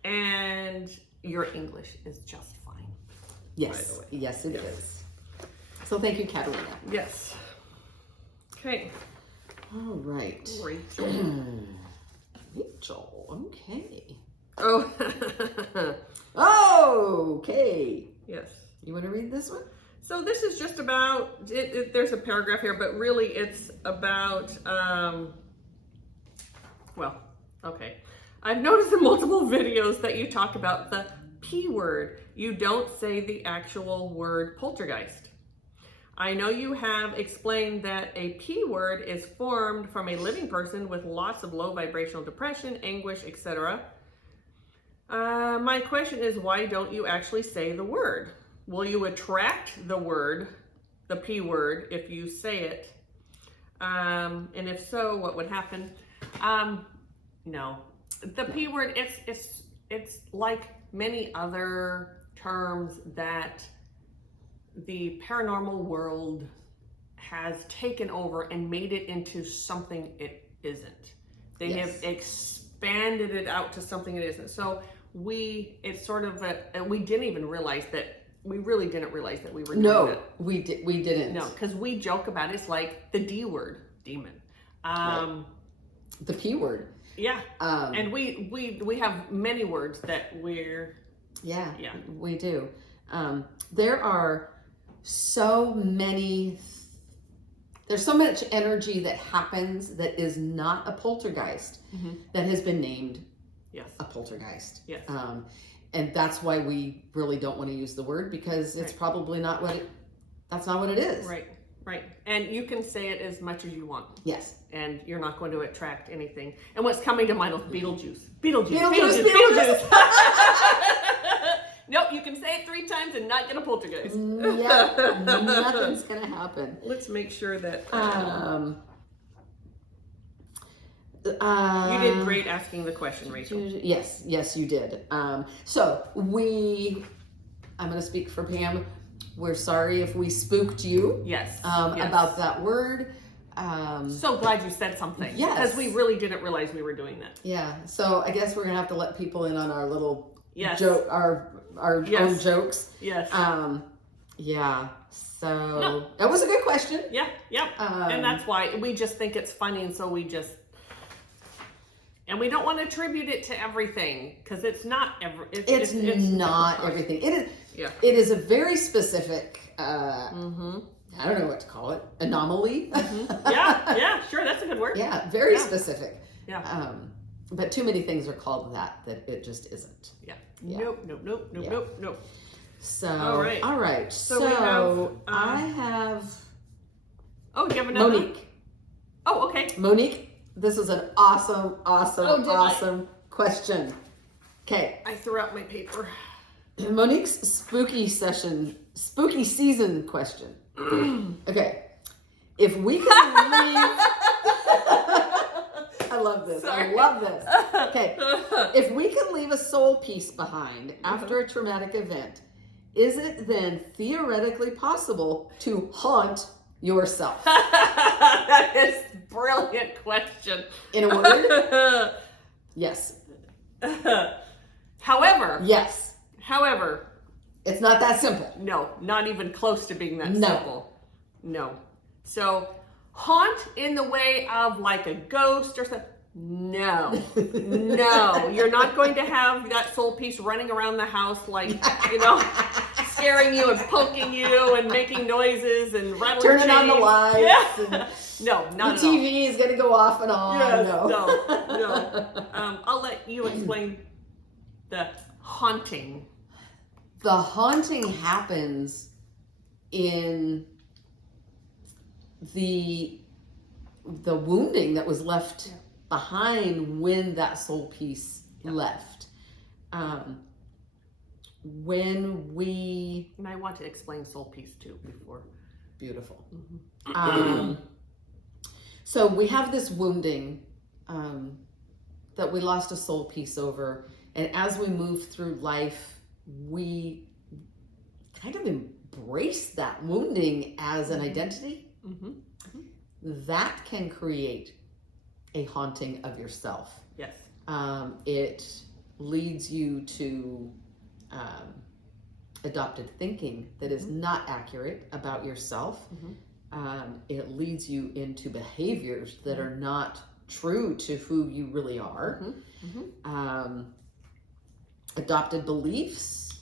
And your English is just fine. Yes, yes, it is. So thank you, Catalina. Yes. Okay. All right. Rachel. Rachel, okay. Oh. Okay. Yes. You want to read this one? So this is just about, there's a paragraph here, but really it's about, well, okay. I've noticed in multiple videos that you talk about the P word. You don't say the actual word poltergeist. I know you have explained that a P word is formed from a living person with lots of low vibrational depression, anguish, etc. My question is, why don't you actually say the word? Will you attract the word, the P word, if you say it? And if so, what would happen? No. The P word, it's like many other terms that the paranormal world has taken over and made it into something it isn't. They have expanded it out to something it isn't. So it's sort of we didn't even realize that. We really didn't realize that we were doing that. We didn't. No, because we joke about it. It's like the D word, demon. Right. The P word. Yeah. And we have many words that we're. Yeah. We do. There are so many. There's so much energy that happens that is not a poltergeist that has been named a poltergeist. Yes. And that's why we really don't want to use the word, because it's probably not that's not what it is. Right. And you can say it as much as you want. Yes. And you're not going to attract anything. And what's coming to mind is Beetlejuice. Beetlejuice. Nope, you can say it 3 times and not get a poltergeist. Yeah, nothing's going to happen. Let's make sure that... you did great asking the question, Rachel. Yes, you did. So I'm going to speak for Pam. We're sorry if we spooked you. Yes. About that word. So glad you said something. Yes. Because we really didn't realize we were doing that. Yeah. So I guess we're going to have to let people in on our little joke, our own jokes. Yes. Yeah. So that was a good question. Yeah. Yep. And that's why we just think it's funny, and so we just. And we don't want to attribute it to everything, because it's not it's not everything. It is. Yeah. It is a very specific. I don't know what to call it. Anomaly. Yeah. Sure, that's a good word. Yeah. Very specific. Yeah. But too many things are called that it just isn't. Yeah. Nope. So. All right. So we have. I have. Oh, you have another. Monique. Oh, okay. Monique. This is an awesome question. Okay. I threw out my paper. Monique's spooky season question. Okay. If we could leave... I love this. Sorry. I love this. Okay. If we could leave a soul piece behind after a traumatic event, is it then theoretically possible to haunt yourself? That is a brilliant question. In a word? Yes. However. Yes. However. It's not that simple. No, not even close to being that simple. No. So, haunt in the way of like a ghost or something. No. No. You're not going to have that soul piece running around the house like, scaring you and poking you and making noises and rattling Turning chains. on the lights. Yeah. No, not the TV is going to go off and on. Yes, no. I'll let you explain the haunting. The haunting happens in the wounding that was left behind when that soul piece left. When we... And I want to explain soul piece too before. Beautiful. So we have this wounding that we lost a soul piece over, And as we move through life, we kind of embrace that wounding as an identity. That can create a haunting of yourself. Yes. It leads you to adopted thinking that is not accurate about yourself. It leads you into behaviors that are not true to who you really are. Adopted beliefs,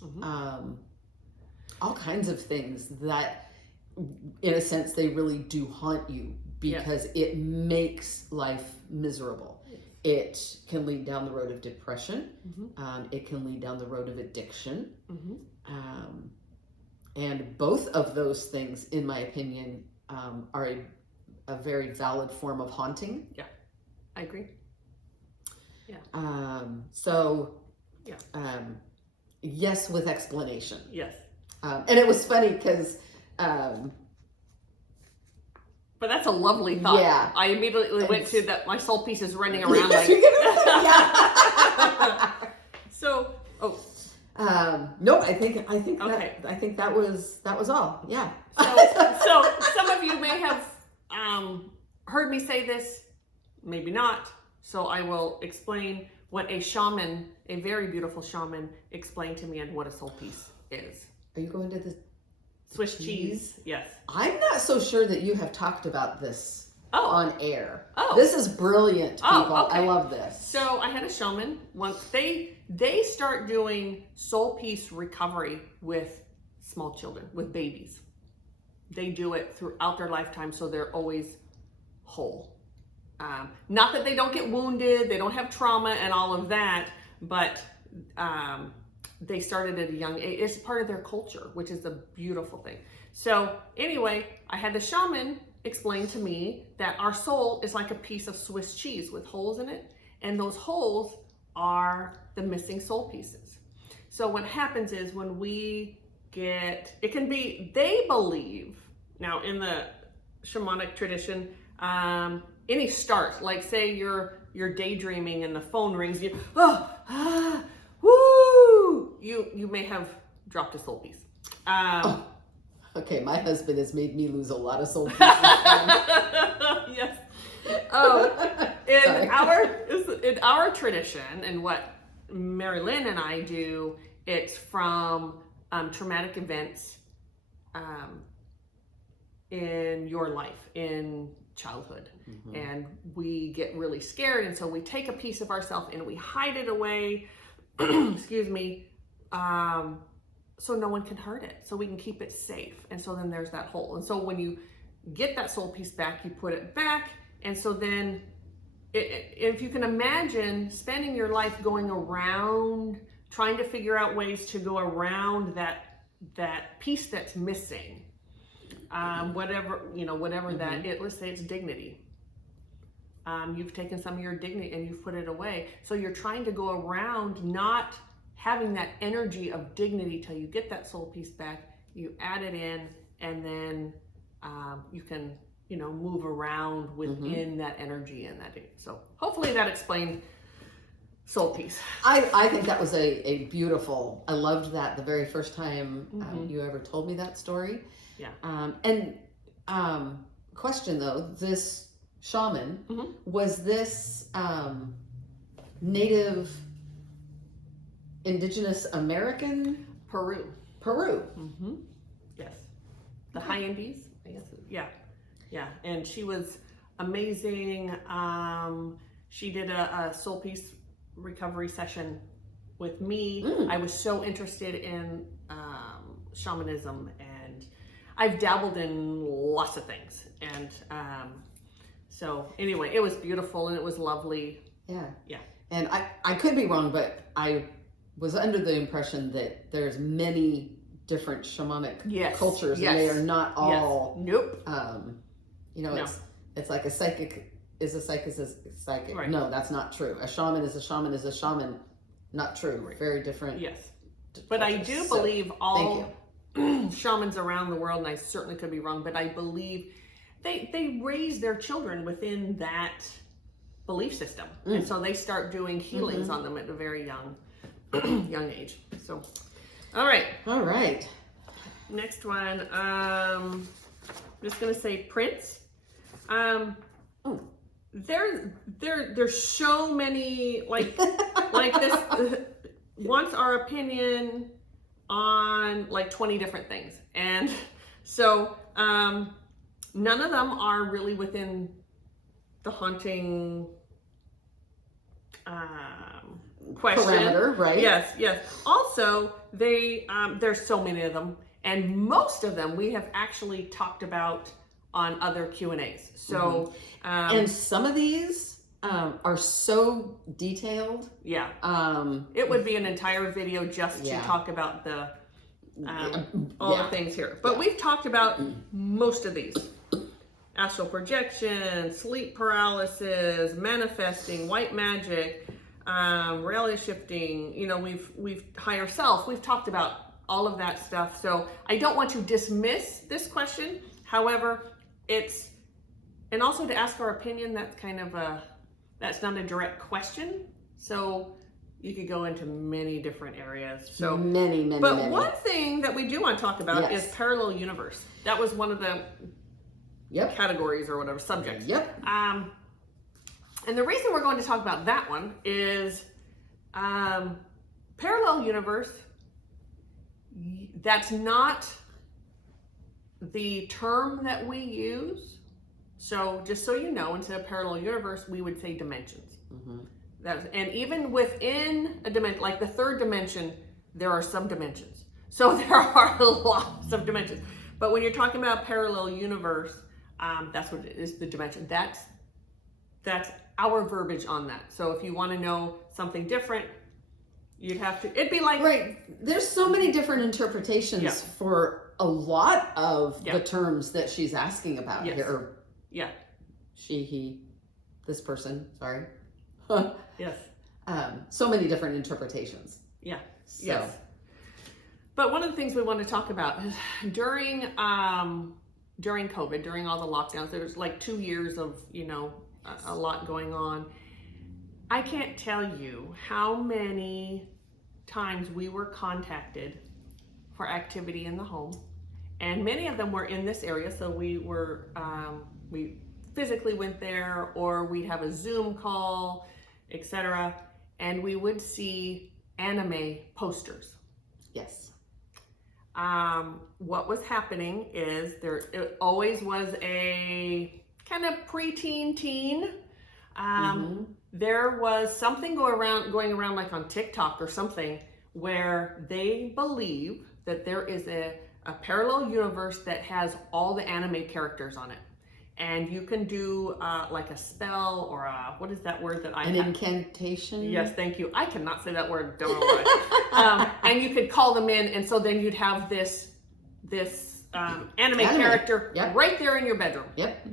all kinds of things that, in a sense, they really do haunt you because it makes life miserable. It can lead down the road of depression. It can lead down the road of addiction. And both of those things, in my opinion, are a very valid form of haunting. Yeah, I agree. Yeah. Yes, with explanation. Yes. And it was funny because but that's a lovely thought. Yeah. I immediately went to that. My soul piece is running around like. So, no, I think okay. I think that was all. Yeah. So some of you may have heard me say this, maybe not. So I will explain what a shaman, a very beautiful shaman, explained to me and what a soul piece is. Are you going to the Swiss cheese? Yes. I'm not so sure that you have talked about this on air. Oh. This is brilliant, people. Okay. I love this. So I had a shaman once. They start doing soul piece recovery with small children, with babies. They do it throughout their lifetime, so they're always whole. Not that they don't get wounded, they don't have trauma and all of that, but they started at a young age. It's part of their culture, which is a beautiful thing. So anyway, I had the shaman explain to me that our soul is like a piece of Swiss cheese with holes in it, and those holes are the missing soul pieces. So what happens is when we get, it can be, they believe, now in the shamanic tradition, any start, like say you're daydreaming and the phone rings, you may have dropped a soul piece. Okay, my husband has made me lose a lot of soul pieces. Yes. In our tradition, and what Mari-Lyn and I do, it's from traumatic events in your life, in childhood. And we get really scared, and so we take a piece of ourselves and we hide it away, excuse me, so no one can hurt it, so we can keep it safe. And so then there's that hole. And so when you get that soul piece back, you put it back. And so then if you can imagine spending your life going around, trying to figure out ways to go around that piece that's missing, whatever that, let's say it's dignity. You've taken some of your dignity and you've put it away. So you're trying to go around not having that energy of dignity till you get that soul piece back, you add it in, and then you can, move around within that energy and that. So hopefully that explained soul piece. I think that was a beautiful, I loved that the very first time you ever told me that story. Yeah. Question though, this shaman, was this native indigenous American? Peru. Yes. The high Indies, I guess. Yeah. And she was amazing. She did a soul piece recovery session with me. I was so interested in shamanism, and I've dabbled in lots of things. And so anyway, it was beautiful and it was lovely. Yeah. And I could be wrong, but I was under the impression that there's many different shamanic cultures, and they are not all. Nope. No. It's like a psychic is a psychic. Right. No, that's not true. A shaman is a shaman is a shaman. Not true. Right. Very different. Yes. But I do believe all shamans around the world, and I certainly could be wrong, but I believe they raise their children within that belief system. And so they start doing healings on them at a very young. young age. So, all right. All right. Next one. I'm just gonna say Prince. There's so many like this wants our opinion on like 20 different things, and so none of them are really within the haunting question. Parameter, right? Yes. Also, there's so many of them, and most of them we have actually talked about on other Q&As. So, and some of these are so detailed. Yeah. It would be an entire video just to talk about the all the things here. But we've talked about most of these. Astral projection, sleep paralysis, manifesting, white magic, reality shifting, we've higher self. We've talked about all of that stuff. So I don't want to dismiss this question. However, and also to ask our opinion, that's not a direct question. So you could go into many different areas. So many. But one thing that we do want to talk about is parallel universe. That was one of the categories or whatever subjects. Yep. And the reason we're going to talk about that one is parallel universe. That's not the term that we use. So just so you know, instead of parallel universe, we would say dimensions. And even within a dimension, like the third dimension, there are subdimensions. So there are lots of dimensions. But when you're talking about parallel universe, that's what it is, the dimension. That's our verbiage on that. So if you want to know something different, you'd have to, it'd be like... Right. There's so many different interpretations for a lot of the terms that she's asking about here. Or she, he, this person, sorry. Yes. So many different interpretations. Yeah. So. Yes. But one of the things we want to talk about is during COVID, during all the lockdowns, there was like 2 years of, a lot going on. I can't tell you how many times we were contacted for activity in the home, and many of them were in this area. So we physically went there, or we'd have a Zoom call, etc. And we would see anime posters. Yes. What was happening is it always was a kind of preteen teen. There was something going around like on TikTok or something, where they believe that there is a parallel universe that has all the anime characters on it. And you can do like a spell or what is that word that An incantation? Yes, thank you. I cannot say that word, don't know why. And you could call them in, and so then you'd have this anime character right there in your bedroom. Yep.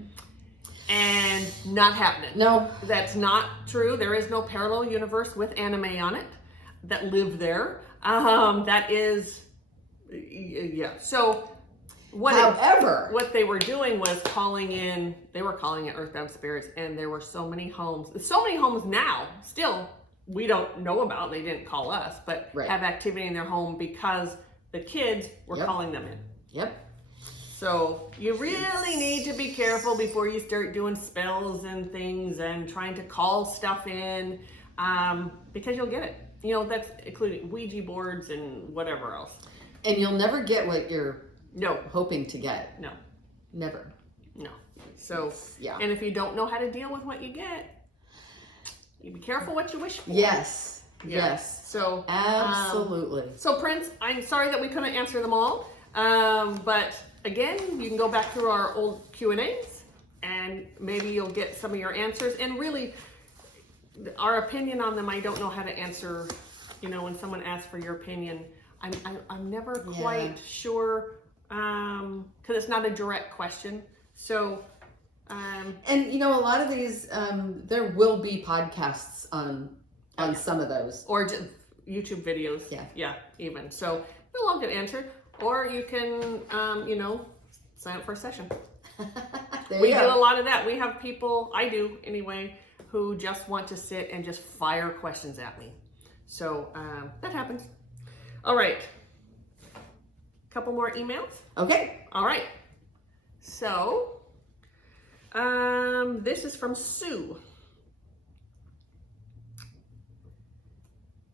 And not happening. No. That's not true. There is no parallel universe with anime on it that live there. That is, So what they were doing was calling it earthbound spirits, and there were so many homes now, still, we don't know about, they didn't call us, but have activity in their home because the kids were calling them in. Yep. So you really need to be careful before you start doing spells and things and trying to call stuff in, because you'll get it. That's including Ouija boards and whatever else. And you'll never get what you're hoping to get. No. Never. No. So, and if you don't know how to deal with what you get, you be careful what you wish for. Yes. So, absolutely. So Prince, I'm sorry that we couldn't answer them all. But again, you can go back through our old Q&As and maybe you'll get some of your answers. And really, our opinion on them, I don't know how to answer. When someone asks for your opinion, I'm never quite sure, because it's not a direct question. So, and a lot of these, there will be podcasts on some of those, or just YouTube videos. Yeah, even so, they'll all get answered. Or you can, sign up for a session. We do a lot of that. We have people, I do anyway, who just want to sit and just fire questions at me. So that happens. All right. Couple more emails. Okay. All right. So this is from Sue.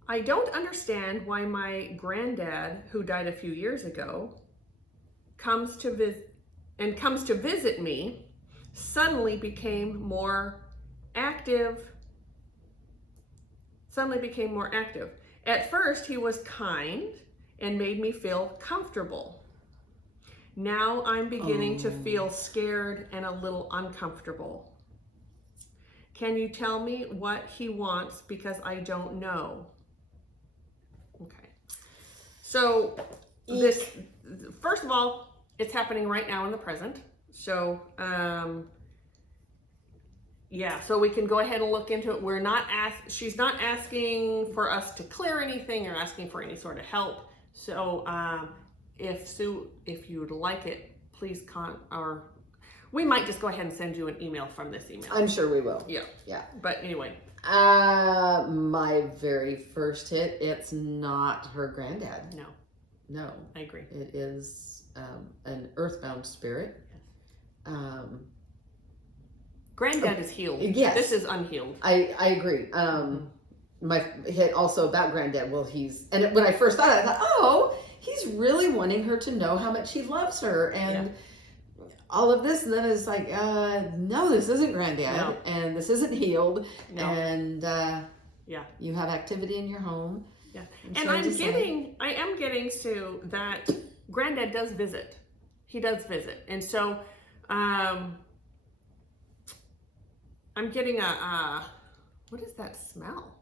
I don't understand why my granddad, who died a few years ago, comes to visit me, suddenly became more active. At first, he was kind and made me feel comfortable. Now I'm beginning to feel scared and a little uncomfortable. Can you tell me what he wants, because I don't know? Okay. So this, first of all, it's happening right now in the present. So, yeah, so we can go ahead and look into it. She's not asking for us to clear anything or asking for any sort of help. So, Sue, if you would like it, please we might just go ahead and send you an email from this email. I'm sure we will. Yeah. Yeah. But anyway. My very first hit, it's not her granddad. No. I agree. It is an earthbound spirit. Yes. Granddad is healed. Yes. This is unhealed. I agree. My hit also about granddad, and when I first thought it, I thought, oh, he's really wanting her to know how much he loves her and all of this, and then it's like, no, this isn't granddad, and this isn't healed, and you have activity in your home. Yeah, and I am getting, Sue, that granddad does visit. He does visit, and so I'm getting what is that smell?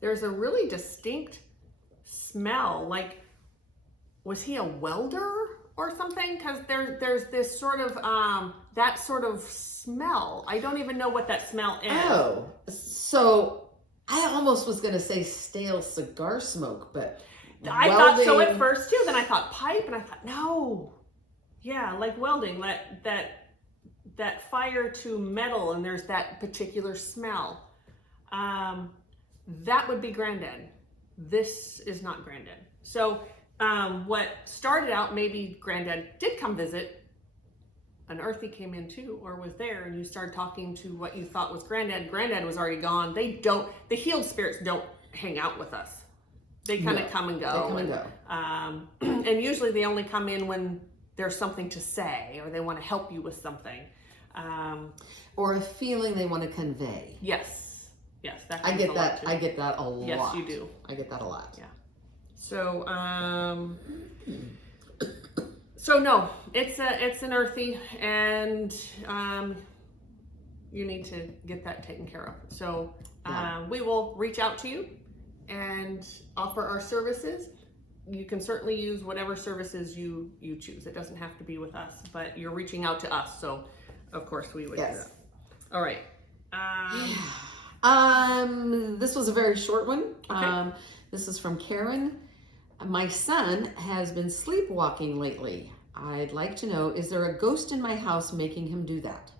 There's a really distinct smell. Like, was he a welder or something? Because there's this sort of that sort of smell. I don't even know what that smell is. Oh, so I almost was gonna say stale cigar smoke, but I thought so at first too. Then I thought pipe, and I thought no, yeah, like welding, that fire to metal, and there's that particular smell. That would be granddad. This is not granddad. So what started out, maybe granddad did come visit, an earthie came in too, or was there, and you started talking to what you thought was granddad. Granddad was already gone. The healed spirits don't hang out with us. They kind of come and go. They come and go. And usually they only come in when there's something to say, or they want to help you with something. Or a feeling they want to convey. Yes. That I get that. I get that a lot. Yes, you do. I get that a lot. Yeah. So no, it's an earthy, and you need to get that taken care of. So we will reach out to you and offer our services. You can certainly use whatever services you choose. It doesn't have to be with us, but you're reaching out to us, so of course we would do that. All right. This was a very short one. Okay. This is from Karen. My son has been sleepwalking lately. I'd like to know, is there a ghost in my house making him do that?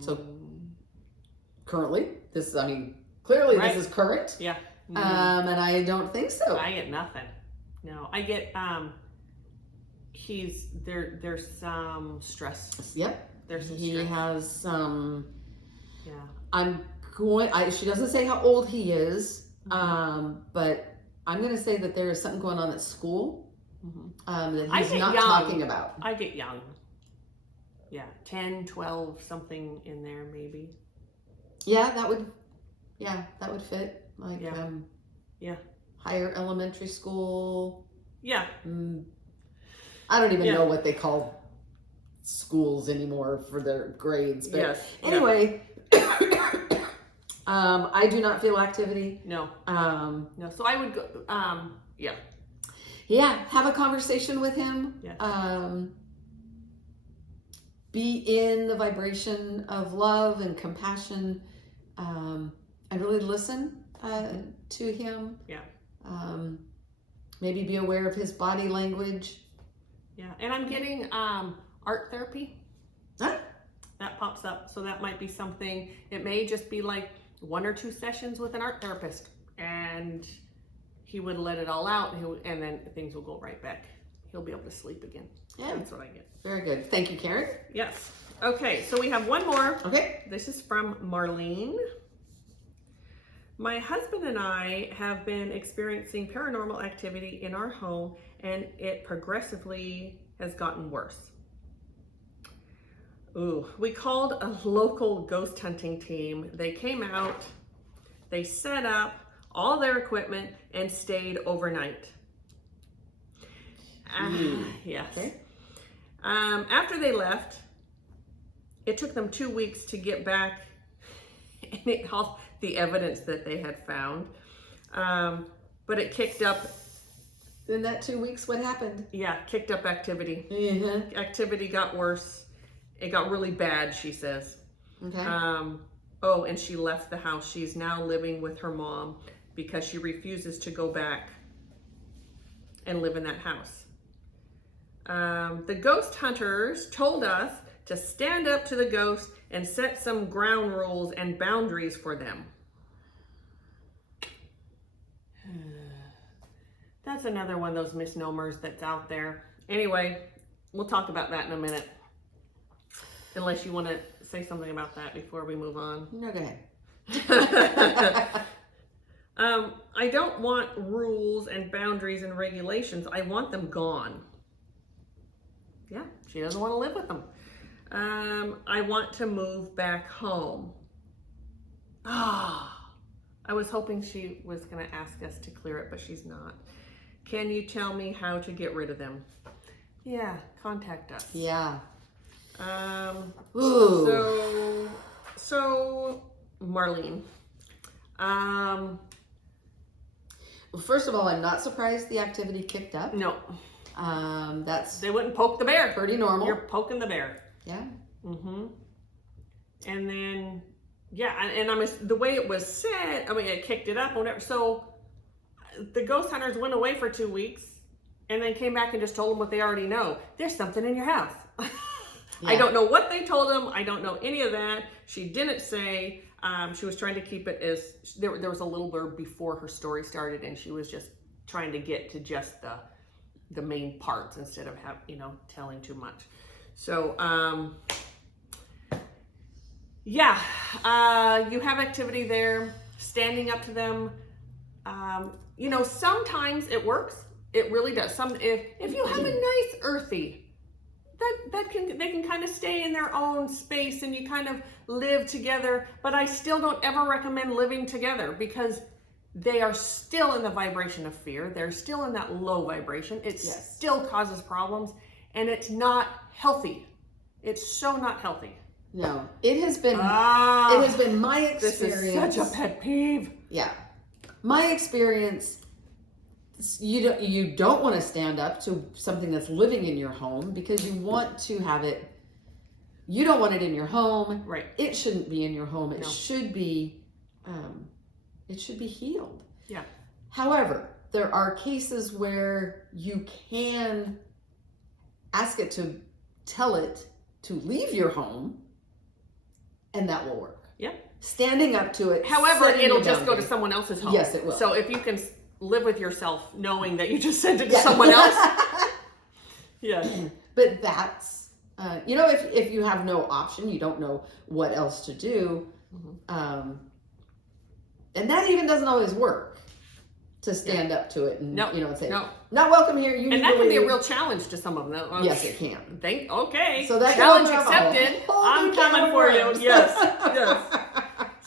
So currently, clearly right. This is current. Yeah. And I don't think so. I get nothing. No, I get, there's some stress. Yep. There's some he stress. has some, yeah. she doesn't say how old he is, but I'm going to say that there is something going on at school that he's not talking about. I get young. Yeah, 10, 12, something in there maybe. Yeah, that would fit. Like, higher elementary school. Yeah. I don't even know what they call schools anymore for their grades. But anyway, I do not feel activity. No. No. So I would go, have a conversation with him. Yeah. Be in the vibration of love and compassion, and really listen to him. Yeah. Maybe be aware of his body language. Yeah. And I'm getting art therapy. Huh? That pops up. So that might be something. It may just be like 1 or 2 sessions with an art therapist, and he would let it all out, and then things will go right back. He'll be able to sleep again. Yeah. That's what I get. Very good. Thank you, Karen. Yes. Okay, so we have one more. Okay. This is from Marlene. My husband and I have been experiencing paranormal activity in our home, and it progressively has gotten worse. Ooh, we called a local ghost hunting team. They came out, they set up all their equipment and stayed overnight. Yes. Okay. After they left, it took them 2 weeks to get back and all the evidence that they had found. But it kicked up. In that 2 weeks, what happened? Yeah, kicked up activity. Mm-hmm. Activity got worse. It got really bad, she says. Okay. Oh, and she left the house. She's now living with her mom because she refuses to go back and live in that house. The ghost hunters told us to stand up to the ghost and set some ground rules and boundaries for them. That's another one of those misnomers that's out there. Anyway, we'll talk about that in a minute. Unless you want to say something about that before we move on. No, go ahead. I don't want rules and boundaries and regulations. I want them gone. Yeah, she doesn't want to live with them. I want to move back home. I was hoping she was going to ask us to clear it, but she's not. Can you tell me how to get rid of them? Yeah, contact us. Yeah. Ooh. So Marlene. Well, first of all, I'm not surprised the activity kicked up. No. That's They wouldn't poke the bear. pretty normal. You're poking the bear. Yeah. Mm-hmm. And then, yeah, and I mean, the way it was said, I mean, it kicked it up or whatever. So the ghost hunters went away for 2 weeks and then came back and just told them what they already know. There's something in your house. Yeah. I don't know what they told them. I don't know any of that. She didn't say. She was trying to keep it as, there was a little blurb before her story started, and she was just trying to get to just the main parts instead of telling too much. So, yeah, you have activity there, standing up to them. Sometimes it works. It really does. If you have a nice earthy, they can kind of stay in their own space and you kind of live together. But I still don't ever recommend living together because they are still in the vibration of fear. They're still in that low vibration. It still causes problems, and it's not healthy. It's so not healthy. No, it has been my experience. This is such a pet peeve. Yeah, my experience. You don't want to stand up to something that's living in your home because you want to have it. You don't want it in your home. Right. It shouldn't be in your home. It No. should be. It should be healed. Yeah. However, there are cases where you can ask it to tell it to leave your home, and that will work. Yeah. Standing up to it. However, setting it'll a just go to boundary. someone else's home. Yes, it will. So if you can live with yourself knowing that you just sent it to someone else. Yeah. But that's, if you have no option, you don't know what else to do. And that even doesn't always work to stand up to it and, and say, not welcome here. You and that can be a real challenge to some of them. Yes, it can. Okay. So that challenge can accepted. I'm new can coming of for you. worms. Yes.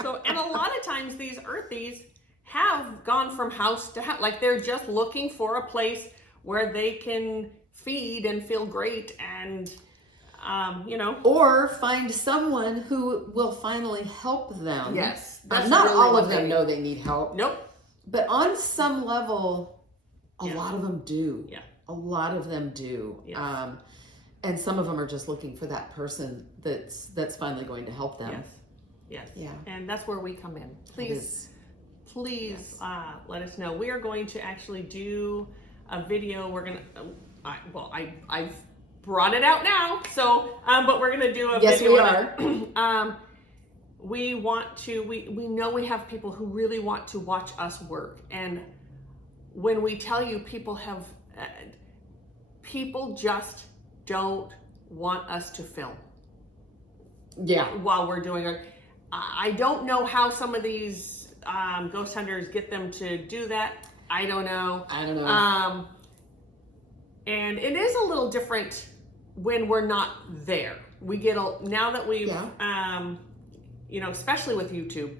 So, and a lot of times these earthies have gone from house to house. Like they're just looking for a place where they can feed and feel great and, Or find someone who will finally help them. Yes. Not really all of them know they need help. Nope. But on some level, a lot of them do. Yeah. A lot of them do. Yes. And some of them are just looking for that person that's finally going to help them. Yes. Yeah. And that's where we come in. Please let us know. We are going to actually do a video. We're going to, I've brought it out now. So, but we're going to do a yes, video. Yes, we are. we know we have people who really want to watch us work. And when we tell you people just don't want us to film. Yeah. While we're doing it. I don't know how some of these ghost hunters get them to do that. I don't know. And it is a little different when we're not there. We get now that we've, especially with YouTube,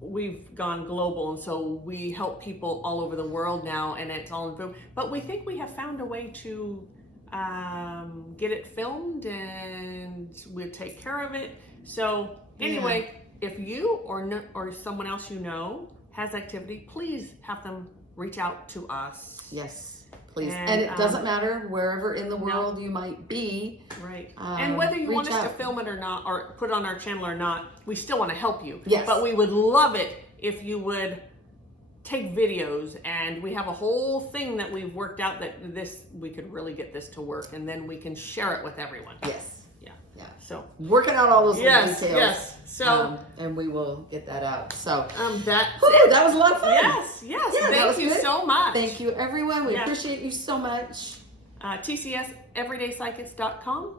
we've gone global, and so we help people all over the world now, and it's all in film. But we think we have found a way to get it filmed, and we'll take care of it. So anyway, if you or someone else you know has activity, please have them reach out to us. Yes, please. And it doesn't matter wherever in the world you might be. Right. And whether you want us to film it or not, or put it on our channel or not, we still want to help you. Yes. But we would love it if you would take videos, and we have a whole thing that we've worked out that we could really get this to work, and then we can share it with everyone. Yes. Yeah. So working out all those little details. Yes. So and we will get that out. So that was a lot of fun. Yes. Yeah, Thank you so much. Thank you, everyone. We appreciate you so much. TCSEverydaypsychics.com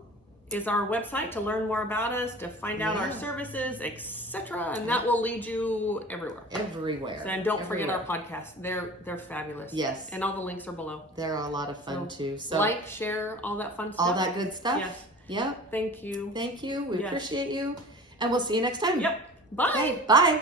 is our website to learn more about us, to find out our services, etc. And that will lead you everywhere. Everywhere. And don't forget our podcasts. They're fabulous. Yes. And all the links are below. They're a lot of fun too. So like, share, all that fun stuff. All that good stuff. Yes. Yep. Thank you. Thank you. We appreciate you. And we'll see you next time. Yep. Bye. Okay, bye.